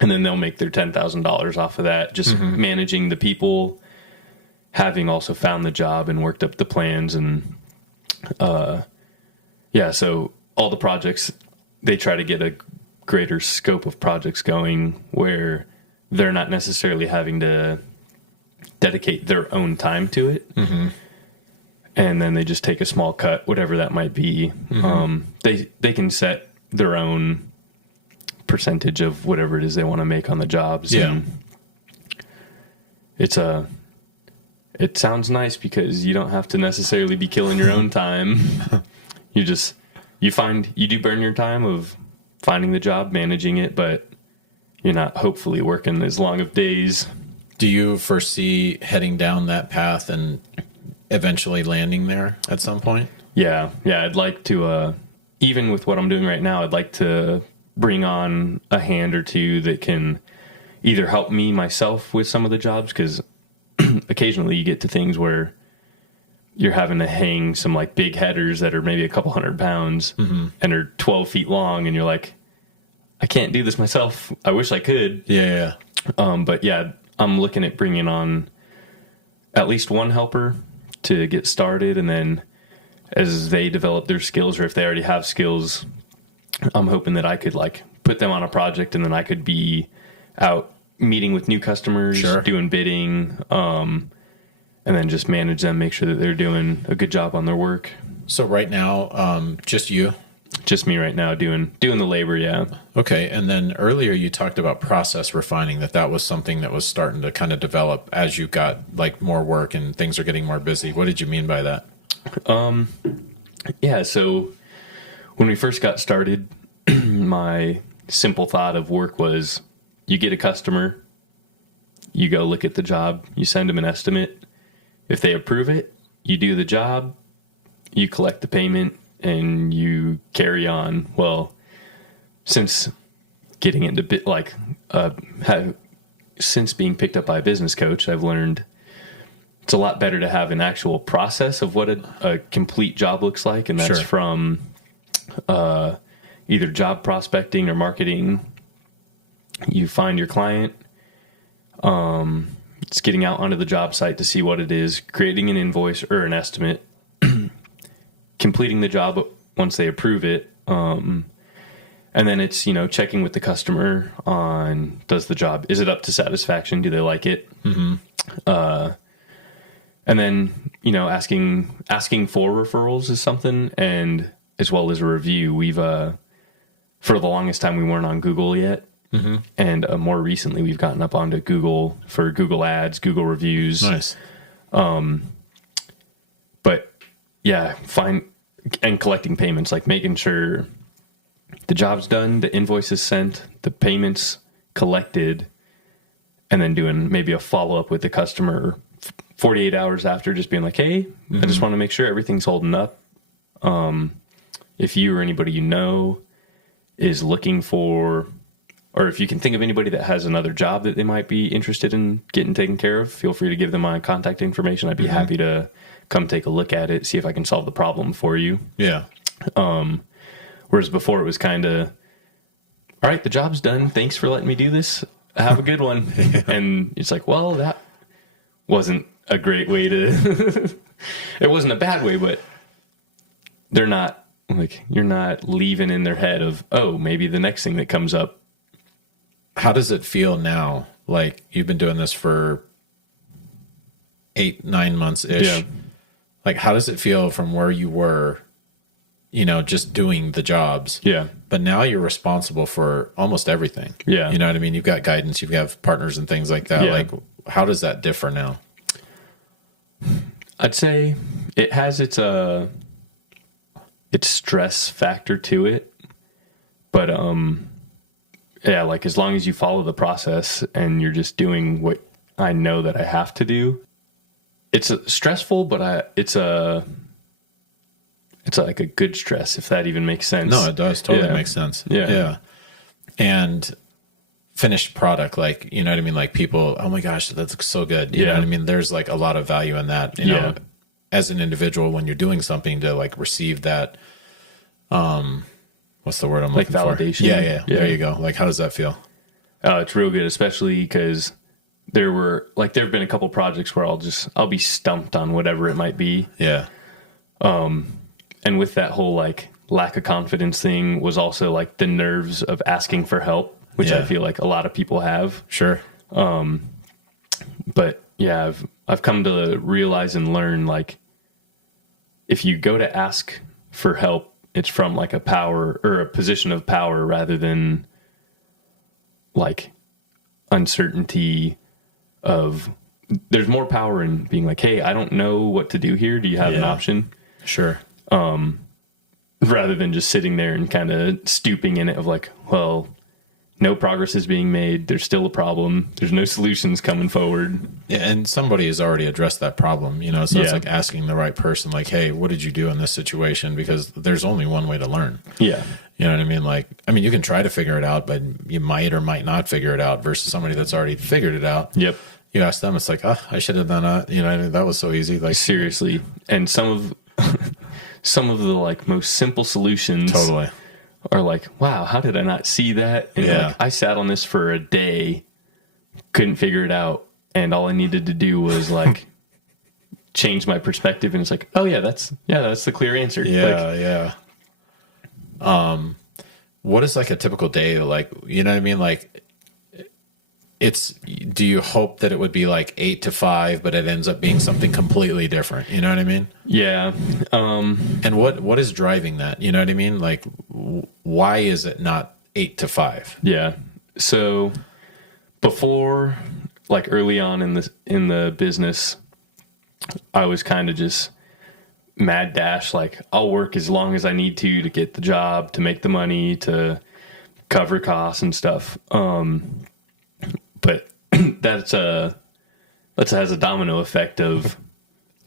and then they'll make their $10,000 off of that. Just managing the people, having also found the job and worked up the plans, and so all the projects, they try to get a greater scope of projects going where they're not necessarily having to dedicate their own time to it. And then they just take a small cut, whatever that might be. They can set their own percentage of whatever it is they want to make on the jobs. Yeah. And it sounds nice because you don't have to necessarily be killing your own time. You do burn your time of finding the job, managing it, but you're not hopefully working as long of days. Do you foresee heading down that path and eventually landing there at some point? Yeah. I'd like to, even with what I'm doing right now, I'd like to bring on a hand or two that can either help me myself with some of the jobs, because occasionally you get to things where you're having to hang some like big headers that are maybe a couple 100 pounds and are 12 feet long, and you're like, I can't do this myself. I wish I could. Yeah. But yeah, I'm looking at bringing on at least one helper to get started, and then as they develop their skills, or if they already have skills, I'm hoping that I could like put them on a project, and then I could be out meeting with new customers, doing bidding, and then just manage them, make sure that they're doing a good job on their work. So right now, just you? Just me right now doing the labor, yeah. Okay, and then earlier you talked about process refining, that was something that was starting to kind of develop as you got like more work and things are getting more busy. What did you mean by that? Yeah, so when we first got started, my simple thought of work was you get a customer, you go look at the job, you send them an estimate. If they approve it, you do the job, you collect the payment, and you carry on. Well, since getting into since being picked up by a business coach, I've learned it's a lot better to have an actual process of what a complete job looks like, and that's from either job prospecting or marketing. You find your client, it's getting out onto the job site to see what it is, creating an invoice or an estimate, completing the job once they approve it, and then it's checking with the customer on is it up to satisfaction, do they like it, and then asking for referrals is something, and as well as a review. We've for the longest time we weren't on Google yet, and more recently we've gotten up onto Google for Google Ads, Google reviews. Nice. But yeah, and collecting payments, like making sure the job's done, the invoice is sent, the payments collected, and then doing maybe a follow-up with the customer 48 hours after, just being like, hey, I just want to make sure everything's holding up. If you or anybody you know is looking for, or if you can think of anybody that has another job that they might be interested in getting taken care of, feel free to give them my contact information. I'd be happy to come take a look at it, see if I can solve the problem for you. Yeah. Whereas before it was kind of, all right, the job's done. Thanks for letting me do this. Have a good one. And it's like, well, that wasn't a great way to, it wasn't a bad way, but they're not like, you're not leaving in their head of, oh, maybe the next thing that comes up. How does it feel now? Like you've been doing this for 8-9 months ish. Yeah. Like, how does it feel from where you were, just doing the jobs? Yeah. But now you're responsible for almost everything. Yeah. You know what I mean? You've got guidance, you've got partners and things like that. Yeah. Like, how does that differ now? I'd say it has its stress factor to it. But, yeah, like as long as you follow the process and you're just doing what I know that I have to do, it's stressful, but it's like a good stress, if that even makes sense. No, it does totally make sense. Yeah. And finished product, like, what I mean? Like people, oh my gosh, that looks so good. You know what I mean? There's like a lot of value in that, as an individual when you're doing something to like receive that, what's the word I'm Like looking validation? for? Yeah. There you go. Like, how does that feel? It's real good, especially because there have been a couple projects where I'll be stumped on whatever it might be. Yeah. And with that whole like lack of confidence thing was also like the nerves of asking for help, which I feel like a lot of people have. Sure. But yeah, I've come to realize and learn, like, if you go to ask for help, it's from like a power or a position of power rather than like uncertainty of, there's more power in being like, hey, I don't know what to do here. Do you have an option? Sure. Rather than just sitting there and kind of stooping in it of like, well, no progress is being made. There's still a problem. There's no solutions coming forward. Yeah, and somebody has already addressed that problem, you know, so it's like asking the right person, like, hey, what did you do in this situation? Because there's only one way to learn. Yeah. You know what I mean? Like, I mean, you can try to figure it out, but you might or might not figure it out versus somebody that's already figured it out. Yep. You ask them, it's like, oh, I should have done that. You know, I mean, that was so easy. Like, seriously. And some of the like most simple solutions totally are like, wow, how did I not see that? And like, I sat on this for a day, couldn't figure it out. And all I needed to do was like change my perspective. And it's like, oh yeah, that's the clear answer. Yeah. Like, what is like a typical day? Like, you know what I mean? Like, do you hope that it would be like 8 to 5, but it ends up being something completely different? You know what I mean? Yeah. And what is driving that? You know what I mean? Like, why is it not 8 to 5? Yeah. So before, like early on in the business, I was kind of just mad dash. Like, I'll work as long as I need to get the job, to make the money, to cover costs and stuff. But that has a domino effect of,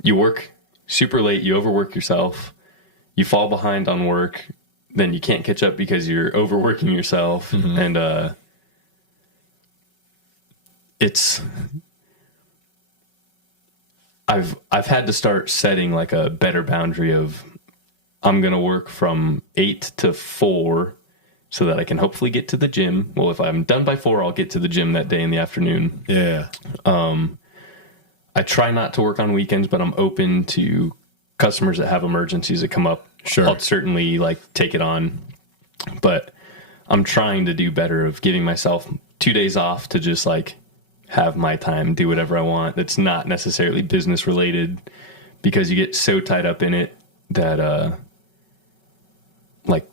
you work super late, you overwork yourself, you fall behind on work, then you can't catch up because you're overworking yourself. And I've had to start setting like a better boundary of, I'm going to work from 8 to 4 so that I can hopefully get to the gym. Well, if I'm done by 4, I'll get to the gym that day in the afternoon. Yeah. I try not to work on weekends, but I'm open to customers that have emergencies that come up. Sure. I'll certainly like take it on, but I'm trying to do better of giving myself 2 days off to just like have my time, do whatever I want. That's not necessarily business related, because you get so tied up in it that, like,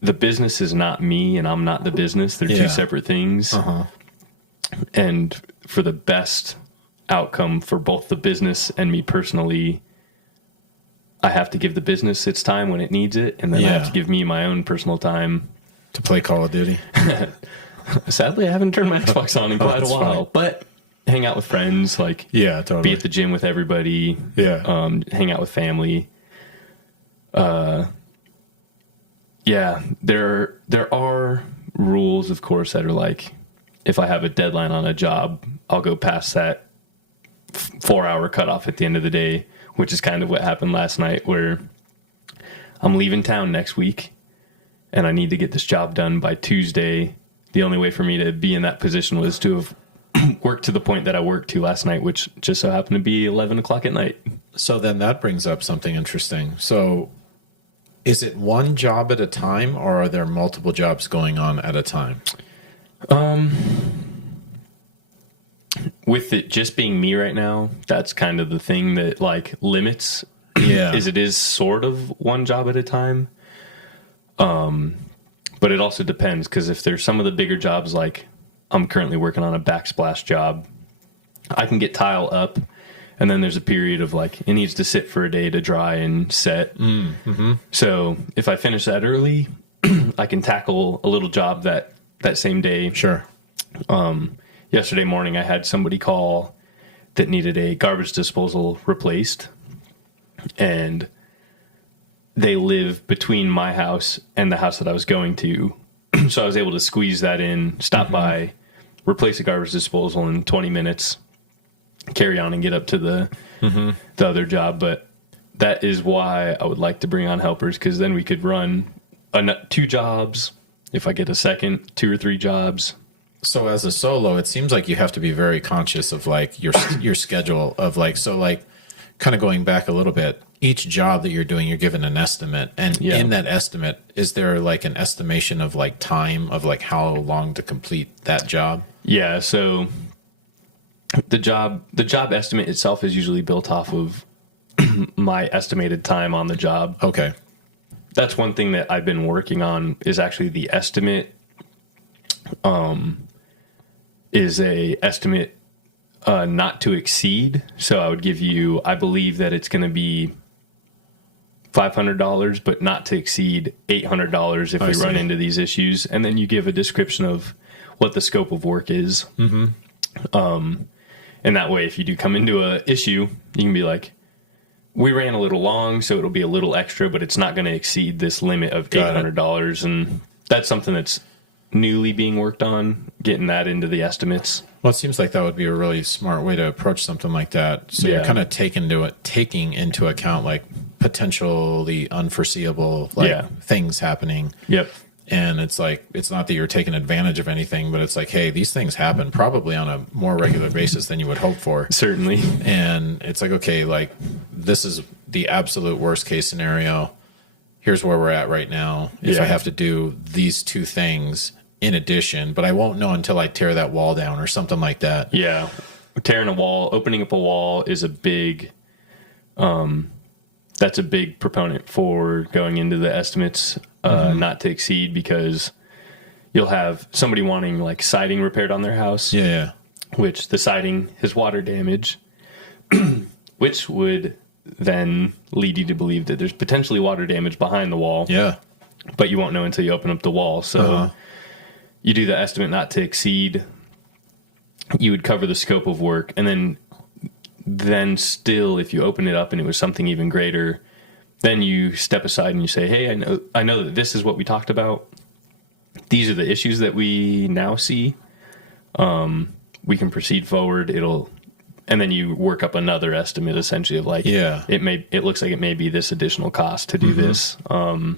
the business is not me and I'm not the business. They're two separate things. And for the best outcome for both the business and me personally, I have to give the business its time when it needs it. And then I have to give me my own personal time to play Call of Duty. Sadly, I haven't turned my Xbox on in quite a while, but hang out with friends, like, totally. Be at the gym with everybody. Hang out with family. There are rules, of course, that are like, if I have a deadline on a job, I'll go past that 4-hour cutoff at the end of the day, which is kind of what happened last night, where I'm leaving town next week and I need to get this job done by Tuesday. The only way for me to be in that position was to have worked to the point that I worked to last night, which just so happened to be 11 o'clock at night. So then that brings up something interesting. So is it one job at a time, or are there multiple jobs going on at a time? With it just being me right now, that's kind of the thing that like limits. Is it is sort of one job at a time. But it also depends, because if there's some of the bigger jobs, like I'm currently working on a backsplash job, I can get tile up, and then there's a period of like, it needs to sit for a day to dry and set. So if I finish that early, I can tackle a little job that same day. Sure. Yesterday morning, I had somebody call that needed a garbage disposal replaced, and they live between my house and the house that I was going to. So I was able to squeeze that in, stop by, replace a garbage disposal in 20 minutes, carry on and get up to the other job. But that is why I would like to bring on helpers, because then we could run 2 jobs. If I get a second, 2 or 3 jobs. So as a solo, it seems like you have to be very conscious of like your schedule of like, so like kind of going back a little bit, each job that you're doing, you're given an estimate. And in that estimate, is there like an estimation of like time of like how long to complete that job? Yeah. So the job estimate itself is usually built off of my estimated time on the job. Okay. That's one thing that I've been working on, is actually the estimate is a estimate not to exceed. So I would give you, I believe that it's going to be $500, but not to exceed $800 if we run into these issues. And then you give a description of what the scope of work is. And that way, if you do come into a issue, you can be like, we ran a little long, so it'll be a little extra, but it's not going to exceed this limit of $800. And that's something that's newly being worked on, getting that into the estimates. Well, it seems like that would be a really smart way to approach something like that. So you're kind of taking into account like potentially unforeseeable things happening. Yep. And it's like, it's not that you're taking advantage of anything, but it's like, hey, these things happen probably on a more regular basis than you would hope for. Certainly. And it's like, okay, like this is the absolute worst case scenario. Here's where we're at right now. If I have to do these 2 things in addition, but I won't know until I tear that wall down or something like that. Yeah. Tearing a wall, opening up a wall is a big, that's a big proponent for going into the estimates, not to exceed, because you'll have somebody wanting like siding repaired on their house. Yeah. Which the siding has water damage, which would then lead you to believe that there's potentially water damage behind the wall. Yeah. But you won't know until you open up the wall. So you do the estimate not to exceed. You would cover the scope of work. And then still, if you open it up and it was something even greater, then you step aside and you say, hey, I know that this is what we talked about. These are the issues that we now see. We can proceed forward. And then you work up another estimate, essentially, of like, it looks like it may be this additional cost to do this. And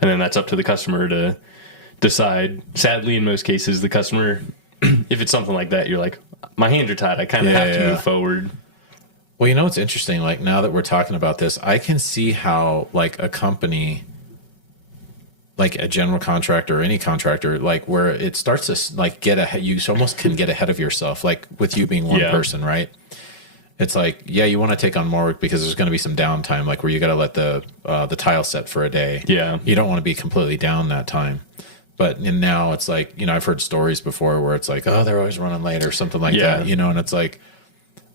then that's up to the customer to decide. Sadly, in most cases, the customer, if it's something like that, you're like, my hands are tied. I kind of have to move forward. Well, you know what's interesting? Like, now that we're talking about this, I can see how like a company, like a general contractor or any contractor, like where it starts to like get ahead, you almost can get ahead of yourself, like with you being one person, right? It's like, you want to take on more work because there's going to be some downtime, like where you got to let the tile set for a day. Yeah. You don't want to be completely down that time. But now it's like, I've heard stories before where it's like, oh, they're always running late or something like that, and it's like,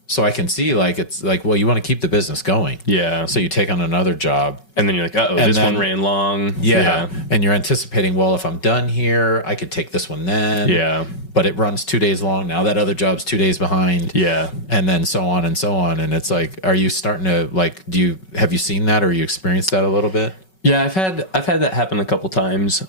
so I can see like, it's like, well, you want to keep the business going. Yeah. So you take on another job. And then you're like, this one ran long. Yeah. And you're anticipating, well, if I'm done here, I could take this one then. Yeah. But it runs 2 days long. Now that other job's 2 days behind. Yeah. And then so on and so on. And it's like, are you starting to like, have you seen that or you experienced that a little bit? Yeah, I've had that happen a couple times.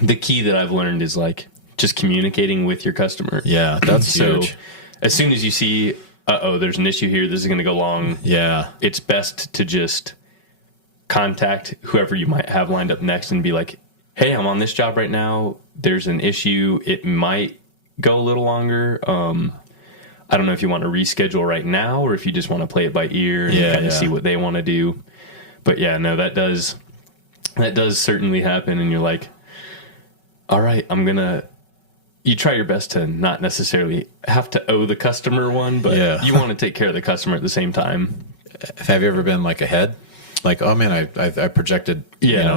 The key that I've learned is like just communicating with your customer. Yeah, that's huge. As soon as you see, there's an issue here, this is going to go long. Yeah. It's best to just contact whoever you might have lined up next and be like, hey, I'm on this job right now. There's an issue. It might go a little longer. I don't know if you want to reschedule right now or if you just want to play it by ear and kind of see what they want to do. But yeah, no, that does certainly happen. And you're like, all right, you try your best to not necessarily have to owe the customer one, but you want to take care of the customer at the same time. Have you ever been like ahead? Like, oh man, I projected,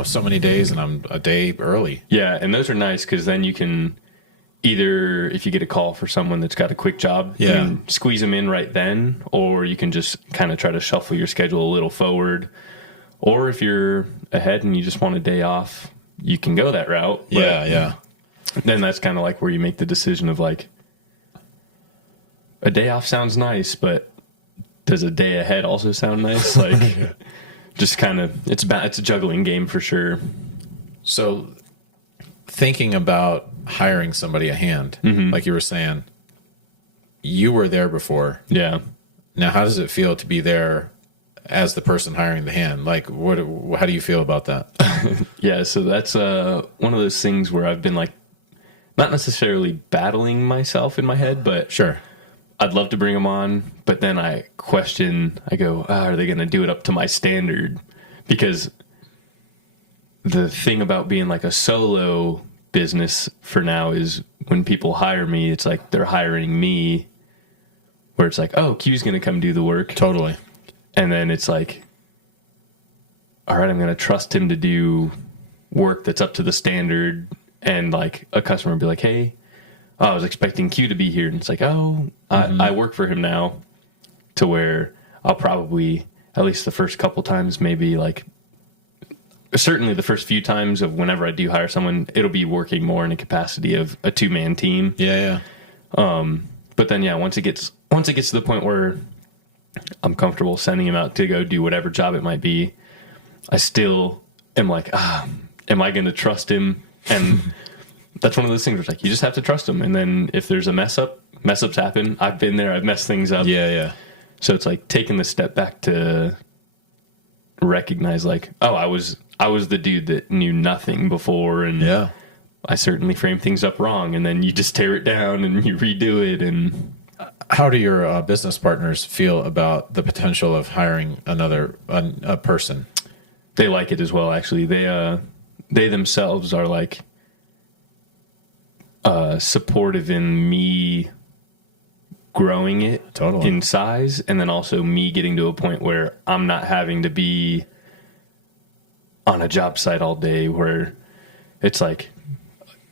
so many days and I'm a day early. Yeah. And those are nice because then you can either, if you get a call for someone that's got a quick job, you can squeeze them in right then, or you can just kind of try to shuffle your schedule a little forward. Or if you're ahead and you just want a day off, you can go that route. Yeah. Then that's kind of like where you make the decision of like, a day off sounds nice, but does a day ahead also sound nice? Like, just kind of, it's a juggling game for sure. So thinking about hiring somebody a hand, like you were saying, you were there before. Yeah. Now, how does it feel to be there as the person hiring the hand? Like, how do you feel about that? Yeah, so that's one of those things where I've been like, not necessarily battling myself in my head, but Sure. I'd love to bring them on, but then I go, are they going to do it up to my standard? Because the thing about being like a solo business for now is when people hire me, it's like they're hiring me, where it's like, oh, Q's going to come do the work. Totally. And then it's like, all right, I'm going to trust him to do work that's up to the standard. And like a customer would be like, hey, I was expecting Q to be here. And it's like, oh, I work for him now, to where I'll probably, at least the first couple times, maybe like, certainly the first few times of whenever I do hire someone, it'll be working more in a capacity of a 2-man team. Yeah. But then, yeah, once it gets to the point where I'm comfortable sending him out to go do whatever job it might be, I still am like, am I going to trust him? And that's one of those things where it's like, you just have to trust him. And then if there's a mess ups happen. I've been there. I've messed things up. Yeah. So it's like taking the step back to recognize like, oh, I was the dude that knew nothing before. And Yeah. I certainly framed things up wrong. And then you just tear it down and you redo it. And How do your business partners feel about the potential of hiring a person? they like it as well, actually. They themselves are like supportive in me growing it Totally. in size, and then also me getting to a point where I'm not having to be on a job site all day, where it's like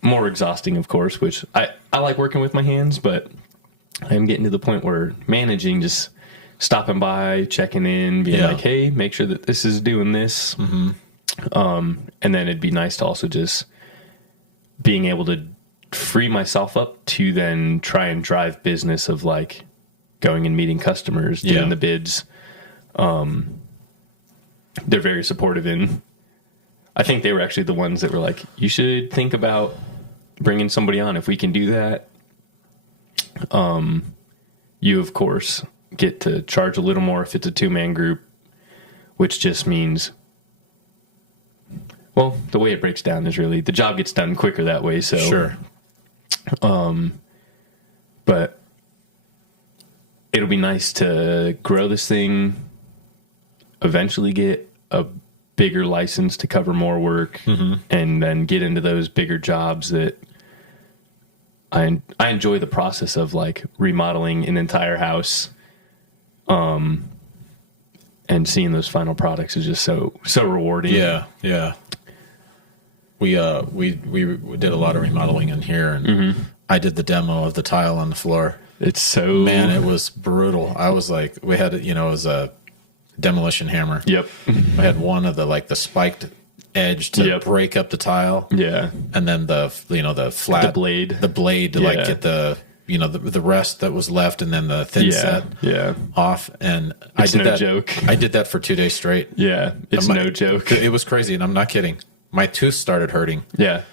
more exhausting, of course, which I like working with my hands, but I am getting to the point where managing, just stopping by, checking in, being like, hey, make sure that this is doing this. Mm-hmm. And then it'd be nice to also just being able to free myself up to then try and drive business of like going and meeting customers, doing the bids. They're very supportive in. I think they were actually the ones that were like, you should think about bringing somebody on if we can do that. You, of course, get to charge a little more if it's a 2-man group, which just means, well, the way it breaks down is really the job gets done quicker that way. So Sure. But it'll be nice to grow this thing, eventually get a bigger license to cover more work, and then get into those bigger jobs that I enjoy the process of, like remodeling an entire house, and seeing those final products is just so rewarding. Yeah. We did a lot of remodeling in here, and I did the demo of the tile on the floor. It's so... Man, it was brutal. I was like, we had, it was a demolition hammer. Yep. I had one of the spiked edge to break up the tile. Yeah. And then the flat... The blade to like get the rest that was left, and then the thin set off. And it's no joke. I did that for 2 days straight. Yeah. It's no joke. It was crazy, and I'm not kidding. My tooth started hurting. Yeah.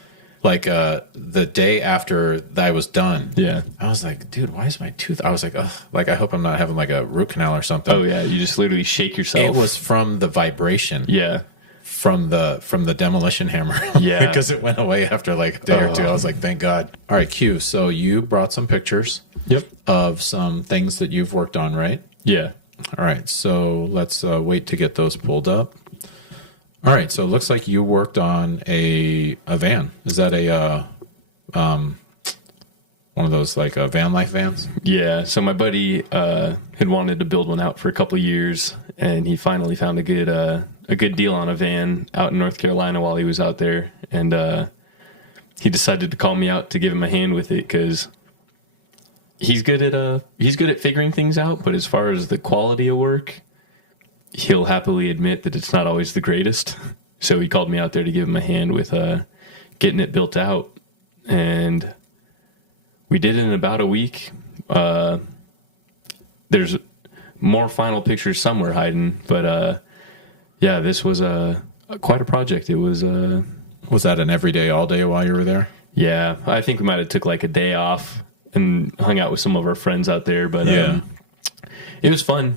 Like the day after I was done. Yeah. I was like, dude, why is my tooth? I was like, ugh, like I hope I'm not having like a root canal or something. Oh yeah, you just literally shake yourself. It was from the vibration. Yeah. From the demolition hammer. Yeah. Because it went away after like a day or two. I was like, thank God. All right, Q. So you brought some pictures. Yep. Of some things that you've worked on, right? Yeah. All right. So let's wait to get those pulled up. All right, so it looks like you worked on a van. Is that a one of those like van life vans? Yeah. So my buddy had wanted to build one out for a couple of years, and he finally found a good deal on a van out in North Carolina while he was out there, and he decided to call me out to give him a hand with it because he's good at figuring things out, but as far as the quality of work, he'll happily admit that it's not always the greatest. So he called me out there to give him a hand with getting it built out. And we did it in about a week. There's more final pictures somewhere hiding. But, yeah, this was quite a project. It was... Was that an everyday, all day while you were there? Yeah, I think we might have took like a day off and hung out with some of our friends out there. But it was fun.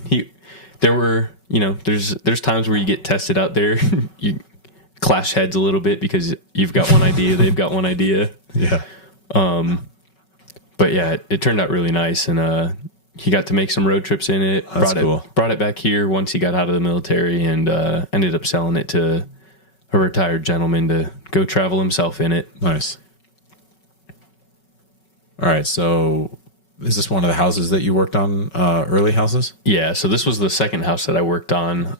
There's times where you get tested out there. You clash heads a little bit because you've got one idea, they've got one idea. Yeah. But yeah, it turned out really nice, and he got to make some road trips in it. That's cool. Brought it back here once he got out of the military, and ended up selling it to a retired gentleman to go travel himself in it. Nice. All right, so is this one of the houses that you worked on, early houses? Yeah, so this was the second house that I worked on.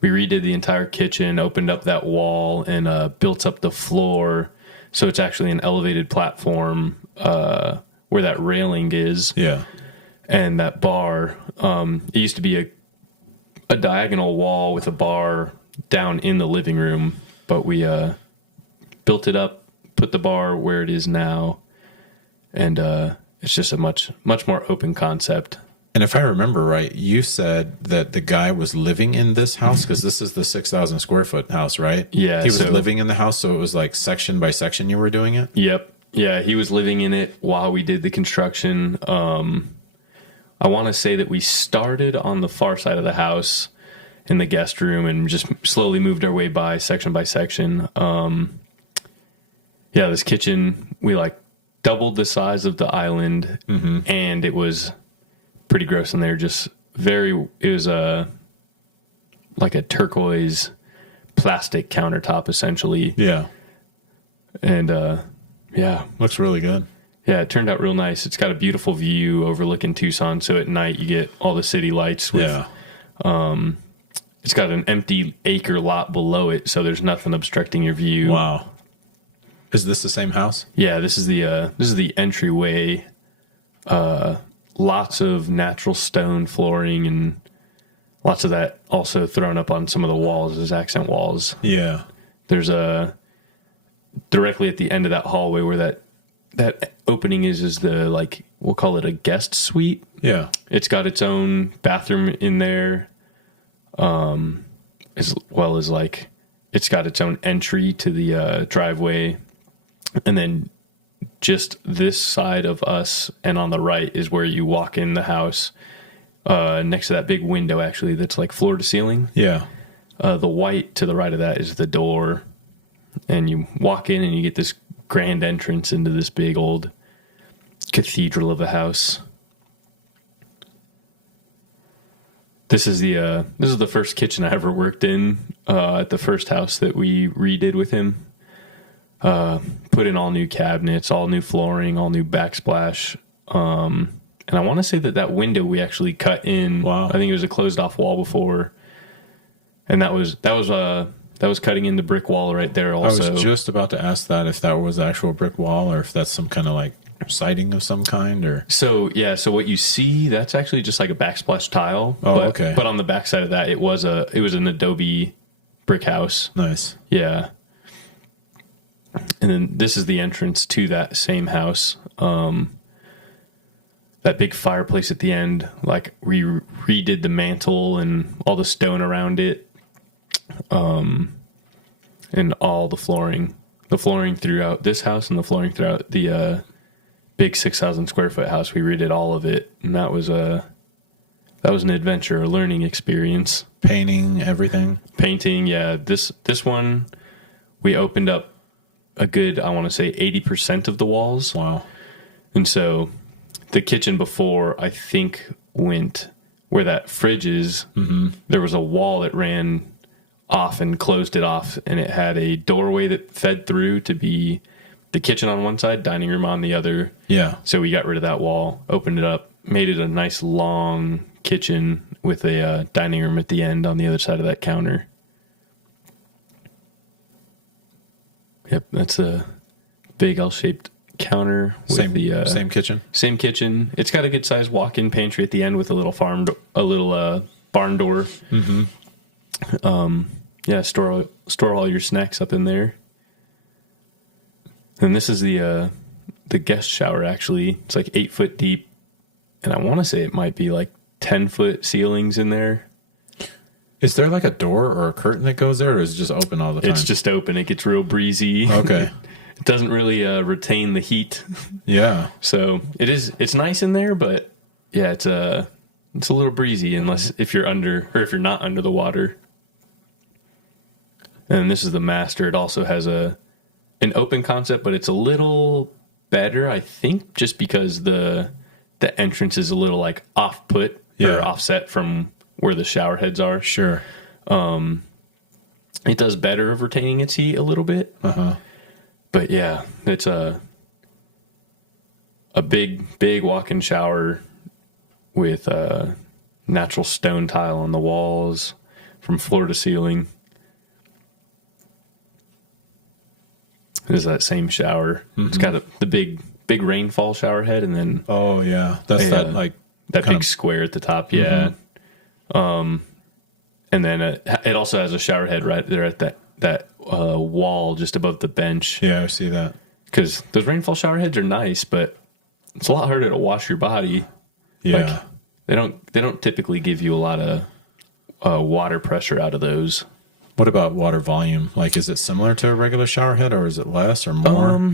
We redid the entire kitchen, opened up that wall, and built up the floor. So it's actually an elevated platform where that railing is. Yeah. And that bar, it used to be a diagonal wall with a bar down in the living room, but we built it up, put the bar where it is now, and it's just a much more open concept. And if I remember right, you said that the guy was living in this house, because this is the 6,000 square foot house, right? Yeah. He was living in the house, so it was like section by section you were doing it? Yep. Yeah, he was living in it while we did the construction. I want to say that we started on the far side of the house in the guest room and just slowly moved our way by section by section. This kitchen, we like doubled the size of the island, and it was pretty gross in there. It was like a turquoise plastic countertop essentially. Yeah. And looks really good. Yeah, it turned out real nice. It's got a beautiful view overlooking Tucson, so at night you get all the city lights. It's got an empty acre lot below it, so there's nothing obstructing your view. Wow. Is this the same house? Yeah, this is the entryway. Lots of natural stone flooring and lots of that also thrown up on some of the walls as accent walls. Yeah. There's directly at the end of that hallway where that opening is the, like, we'll call it a guest suite. Yeah. It's got its own bathroom in there, as well as, like, it's got its own entry to the driveway. And then just this side of us and on the right is where you walk in the house, next to that big window, actually, that's like floor to ceiling. Yeah. The white to the right of that is the door. And you walk in and you get this grand entrance into this big old cathedral of a house. This is the first kitchen I ever worked in, at the first house that we redid with him. Put in all new cabinets, all new flooring, all new backsplash. And I want to say that window we actually cut in. Wow. I think it was a closed off wall before. And that was cutting in the brick wall right there also. I was just about to ask that, if that was actual brick wall or if that's some kind of like siding of some kind, or. So what you see, that's actually just like a backsplash tile. Oh, okay. But on the backside of that, it was an adobe brick house. Nice. Yeah. And then this is the entrance to that same house. That big fireplace at the end, like we redid the mantle and all the stone around it. And all the flooring throughout this house and the flooring throughout the big 6,000 square foot house, we redid all of it, and that was an adventure, a learning experience. Painting everything. Painting, yeah. This one, we opened up a good, I want to say 80% of the walls. Wow. And so the kitchen before, I think, went where that fridge is. Mm-hmm. There was a wall that ran off and closed it off, and it had a doorway that fed through to be the kitchen on one side, dining room on the other. Yeah. So we got rid of that wall, opened it up, made it a nice long kitchen with a dining room at the end on the other side of that counter. Yep, that's a big L-shaped counter with same kitchen. Same kitchen. It's got a good sized walk-in pantry at the end with a little barn door. Mm-hmm. Store all your snacks up in there. And this is the guest shower, actually. It's like 8 foot deep. And I want to say it might be like 10-foot ceilings in there. Is there like a door or a curtain that goes there, or is it just open all the time? It's just open. It gets real breezy. Okay. it doesn't really retain the heat. Yeah. So it's nice in there, but yeah, it's a little breezy if you're not under the water. And this is the master. It also has an open concept, but it's a little better, I think, just because the entrance is a little like or offset from where the shower heads are. Sure. It does better of retaining its heat a little bit. Uh-huh. But yeah, it's a big walk-in shower with natural stone tile on the walls from floor to ceiling. It is that same shower. Mm-hmm. It's got the big rainfall shower head, and then that's that big square at the top. Mm-hmm. Yeah. And then it also has a shower head right there at that wall just above the bench. Yeah, I see that. Because those rainfall shower heads are nice, but it's a lot harder to wash your body. Yeah. Like, they don't typically give you a lot of water pressure out of those. What about water volume? Like, is it similar to a regular shower head, or is it less or more?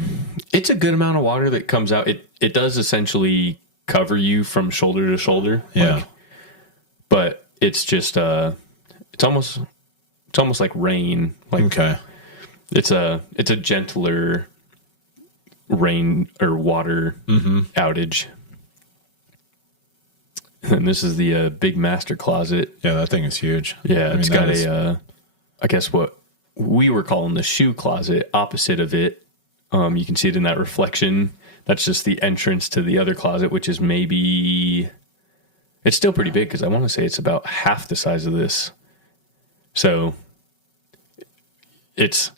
It's a good amount of water that comes out. It does essentially cover you from shoulder to shoulder. Yeah. But it's just it's almost like rain. Like, okay. It's a gentler rain or water outage. And this is the big master closet. Yeah, that thing is huge. Yeah, it's got I guess what we were calling the shoe closet opposite of it. You can see it in that reflection. That's just the entrance to the other closet, which is it's still pretty big because I want to say it's about half the size of this. So it's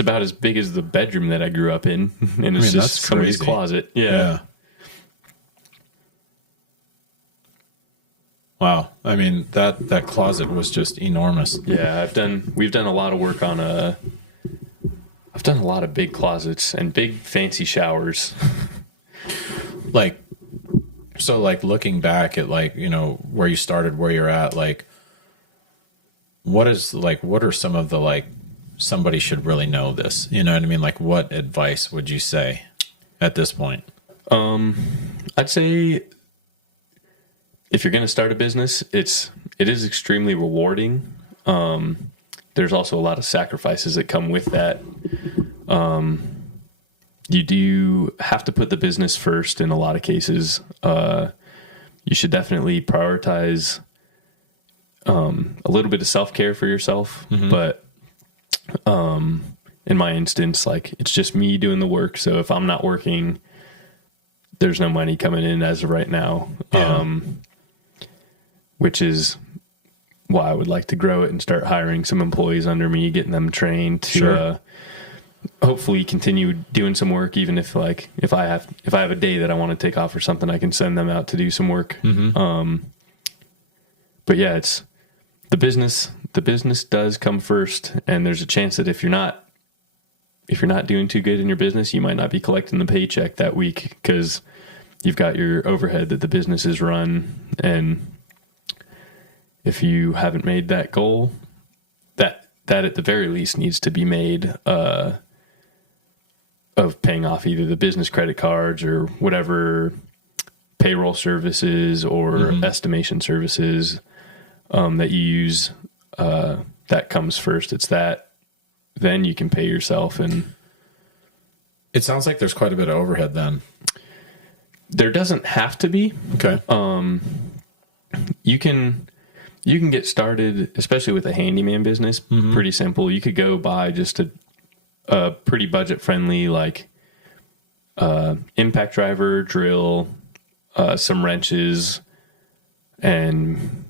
about as big as the bedroom that I grew up in, and it's just somebody's closet. Yeah. Wow. I mean, that closet was just enormous. Yeah, we've done a lot of work on I've done a lot of big closets and big fancy showers. So looking back at where you started, where you're at, what are some of the somebody should really know this? You know what I mean? Like, what advice would you say at this point? I'd say if you're going to start a business, it is extremely rewarding. There's also a lot of sacrifices that come with that. You do have to put the business first in a lot of cases. You should definitely prioritize a little bit of self-care for yourself. Mm-hmm. But in my instance, it's just me doing the work. So if I'm not working, there's no money coming in as of right now. Yeah. Which is why I would like to grow it and start hiring some employees under me, getting them trained to hopefully continue doing some work. Even if I have a day that I want to take off or something, I can send them out to do some work. Mm-hmm. But yeah, it's the business. The business does come first, and there's a chance that if you're not doing too good in your business, you might not be collecting the paycheck that week because you've got your overhead that the business is run. And if you haven't made that goal, that at the very least needs to be made of paying off either the business credit cards or whatever payroll services or estimation services that you use. That comes first. It's that. Then you can pay yourself. And it sounds like there's quite a bit of overhead then. There doesn't have to be. Okay. You can get started, especially with a handyman business, pretty simple. You could go buy just a pretty budget-friendly, impact driver, drill, some wrenches, and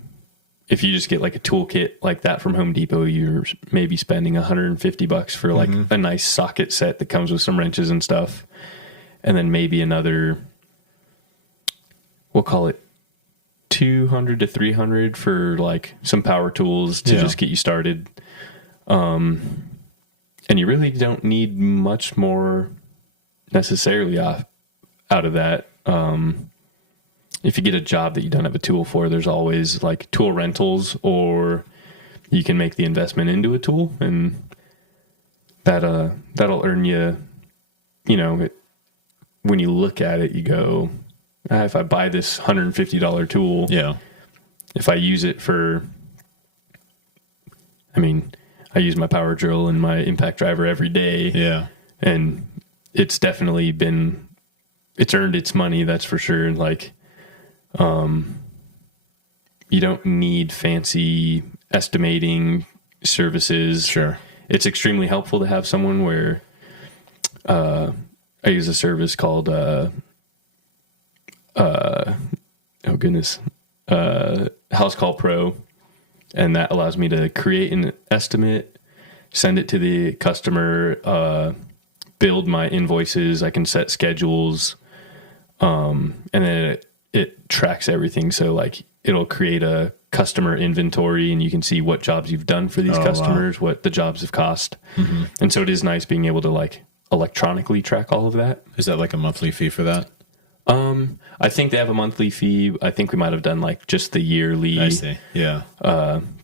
if you just get a toolkit like that from Home Depot, you're maybe spending $150 for a nice socket set that comes with some wrenches and stuff. And then maybe another, we'll call it $200 to $300 for some power tools to just get you started. And you really don't need much more necessarily out of that. If you get a job that you don't have a tool for, there's always tool rentals, or you can make the investment into a tool, and that'll earn you when you look at it, you go, if I buy this $150 tool, if I use it I use my power drill and my impact driver every day. Yeah. And it's definitely it's earned its money. That's for sure. Like, you don't need fancy estimating services. Sure. It's extremely helpful to have someone where, I use a service called, House Call Pro. And that allows me to create an estimate, send it to the customer, build my invoices. I can set schedules. And then it tracks everything. So like it'll create a customer inventory and you can see what jobs you've done for these customers, what the jobs have cost. Mm-hmm. And so it is nice being able to like electronically track all of that. Is that like a monthly fee for that? I think they have a monthly fee. I think we might have done like just the yearly. I see. Yeah.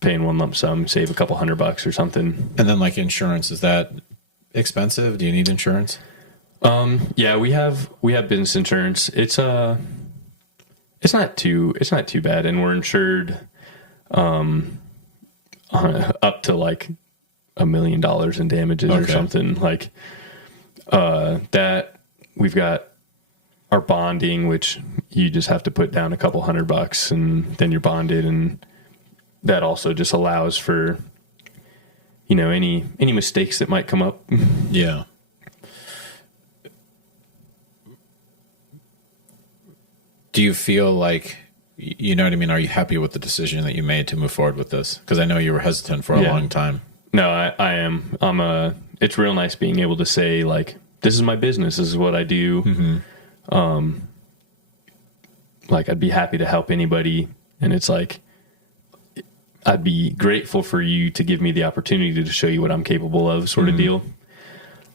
Paying one lump sum, save a couple $100 or something. And then like insurance, is that expensive? Do you need insurance? Yeah, we have business insurance. It's not too bad, and we're insured, up to like $1 million in damages or something like, that. We've got our bonding, which you just have to put down a couple $100 and then you're bonded. And that also just allows for, any mistakes that might come up. Yeah. Do you feel like, you know what I mean? Are you happy with the decision that you made to move forward with this? Because I know you were hesitant for a long time. No, I am. It's real nice being able to say like, this is my business. This is what I do. Mm-hmm. Like I'd be happy to help anybody. And it's like, I'd be grateful for you to give me the opportunity to show you what I'm capable of sort of deal.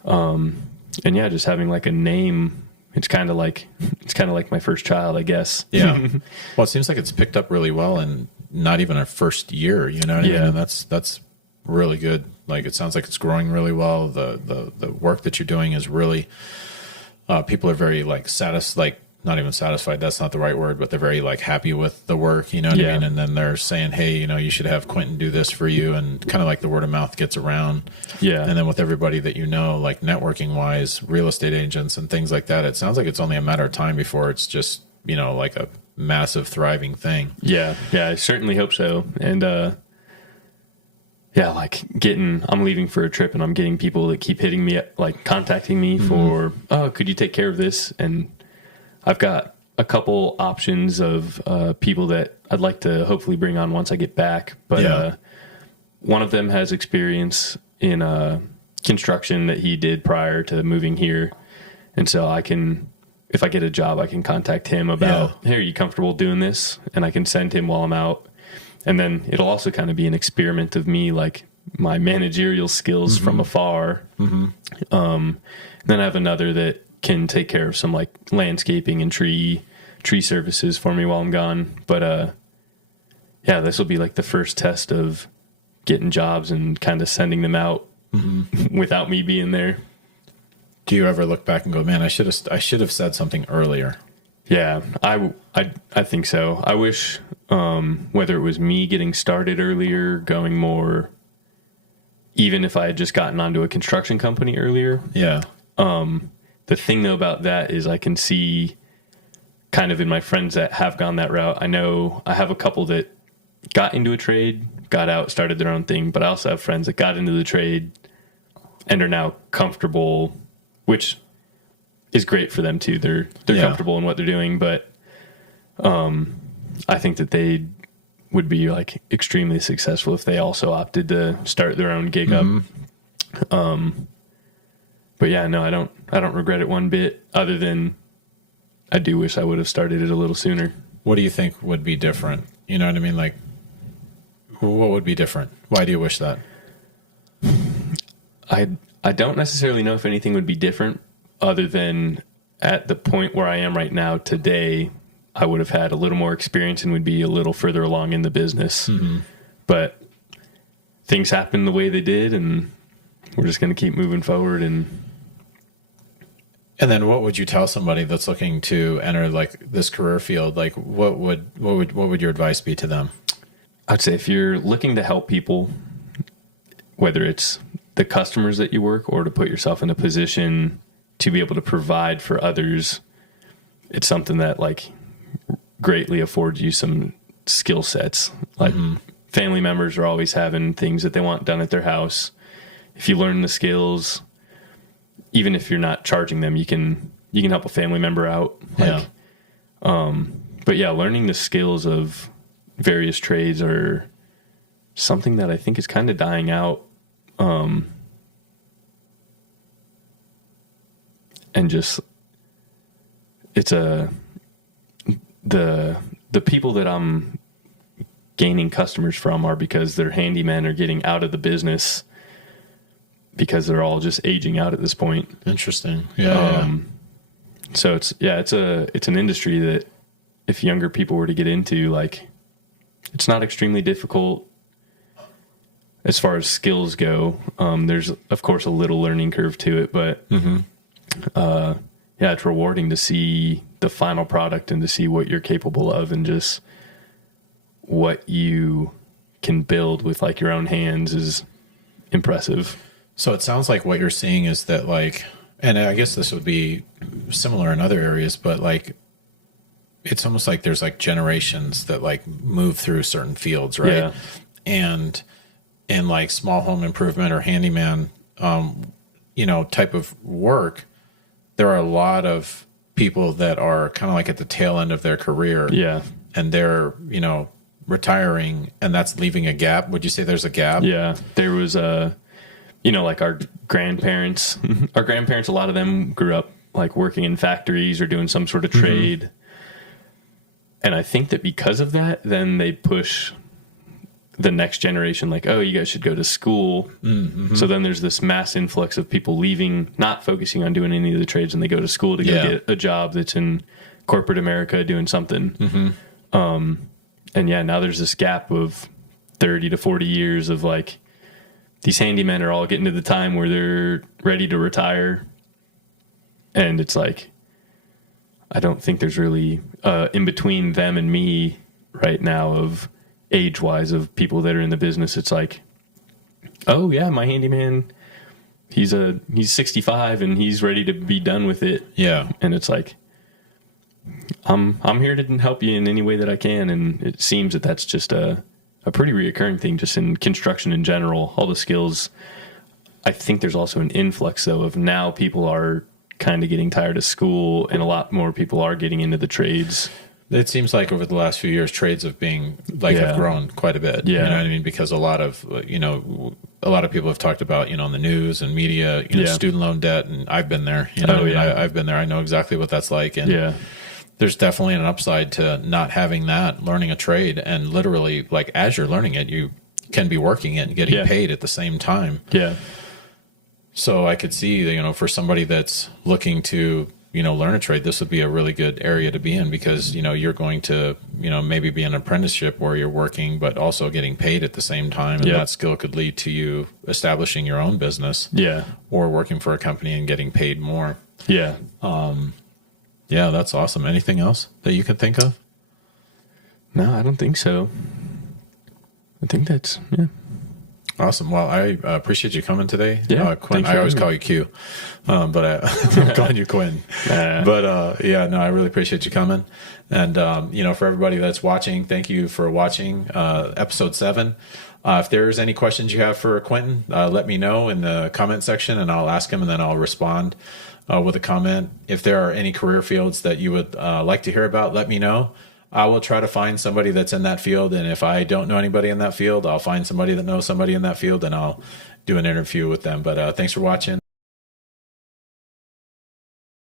And yeah, just having like a name, it's kind of like my first child, I guess. Yeah. Well, it seems like it's picked up really well and not even our first year, you know what I mean? And that's really good. Like, it sounds like it's growing really well. The work that you're doing is really, people are very like not even satisfied. That's not the right word, but they're very like happy with the work, you know what I mean? And then they're saying, hey, you should have Qwentin do this for you. And kind of like the word of mouth gets around. Yeah. And then with everybody that, like networking wise, real estate agents and things like that, it sounds like it's only a matter of time before it's just, like a massive thriving thing. Yeah. Yeah. I certainly hope so. And, like I'm leaving for a trip and I'm getting people that keep hitting me, like contacting me for, could you take care of this? And I've got a couple options of people that I'd like to hopefully bring on once I get back. But one of them has experience in construction that he did prior to moving here. And so if I get a job, I can contact him about, hey, are you comfortable doing this? And I can send him while I'm out. And then it'll also kind of be an experiment of me, like my managerial skills from afar. Mm-hmm. Then I have another that can take care of some like landscaping and tree services for me while I'm gone. But this will be like the first test of getting jobs and kind of sending them out without me being there. Do you ever look back and go, man, I should have said something earlier? Yeah, I think so. I wish, whether it was me getting started earlier, going more, even if I had just gotten onto a construction company earlier. Yeah. The thing though about that is I can see kind of in my friends that have gone that route. I know I have a couple that got into a trade, got out, started their own thing, but I also have friends that got into the trade and are now comfortable, which is great for them too. They're comfortable in what they're doing, but I think that they would be like extremely successful if they also opted to start their own gig up. But yeah, no, I don't regret it one bit, other than I do wish I would have started it a little sooner. What do you think would be different? You know what I mean? Like, what would be different? Why do you wish that? I don't necessarily know if anything would be different, other than at the point where I am right now today, I would have had a little more experience and would be a little further along in the business. Mm-hmm. But things happened the way they did, and we're just going to keep moving forward. And And then what would you tell somebody that's looking to enter like this career field? Like what would your advice be to them? I'd say if you're looking to help people, whether it's the customers that you work or to put yourself in a position to be able to provide for others, it's something that like greatly affords you some skill sets. Like family members are always having things that they want done at their house. If you learn the skills, even if you're not charging them, you can help a family member out. Like, but yeah, learning the skills of various trades are something that I think is kind of dying out. And just, it's the people that I'm gaining customers from are because their handymen are getting out of the business because they're all just aging out at this point. Interesting. Yeah. So it's an industry that if younger people were to get into, like, it's not extremely difficult as far as skills go. There's of course a little learning curve to it, but it's rewarding to see the final product and to see what you're capable of and just what you can build with like your own hands is impressive. So it sounds like what you're seeing is that like, and I guess this would be similar in other areas, but like, it's almost like there's like generations that like move through certain fields, right? Yeah. And in like small home improvement or handyman, type of work, there are a lot of people that are kind of like at the tail end of their career. Yeah. And they're, retiring, and that's leaving a gap. Would you say there's a gap? Yeah. There was like our grandparents, a lot of them grew up like working in factories or doing some sort of trade. And I think that because of that, then they push the next generation, like, oh, you guys should go to school. So then there's this mass influx of people leaving, not focusing on doing any of the trades, and they go to school to go get a job that's in corporate America doing something. And now there's this gap of 30 to 40 years of like, these handymen are all getting to the time where they're ready to retire. And it's like, I don't think there's really in between them and me right now of age-wise of people that are in the business. It's like, oh yeah, my handyman, he's 65 and he's ready to be done with it. Yeah. And it's like, I'm here to help you in any way that I can. And it seems that that's just a pretty reoccurring thing just in construction in general, all the skills. I think there's also an influx though of now people are kind of getting tired of school and a lot more people are getting into the trades. It seems like over the last few years, trades have grown quite a bit. Yeah. You know what I mean? Because a lot of people have talked about, on the news and media, student loan debt, and I've been there. I've been there. I know exactly what that's like. And there's definitely an upside to not having that, learning a trade, and literally, like, as you're learning it, you can be working it and getting paid at the same time. Yeah. So I could see, for somebody that's looking to, learn a trade, this would be a really good area to be in because, you're going to, maybe be an apprenticeship where you're working, but also getting paid at the same time. And that skill could lead to you establishing your own business. Yeah. Or working for a company and getting paid more. Yeah. Yeah, that's awesome. Anything else that you can think of? No, I don't think so. I think that's, Awesome. Well, I appreciate you coming today. Yeah, Quinn. I always call you Q, but I'm calling you Quinn. But I really appreciate you coming. And, for everybody that's watching, thank you for watching episode 7. If there's any questions you have for Qwentin, let me know in the comment section and I'll ask him and then I'll respond with a comment. If there are any career fields that you would like to hear about, let me know. I will try to find somebody that's in that field. And if I don't know anybody in that field, I'll find somebody that knows somebody in that field and I'll do an interview with them. But thanks for watching.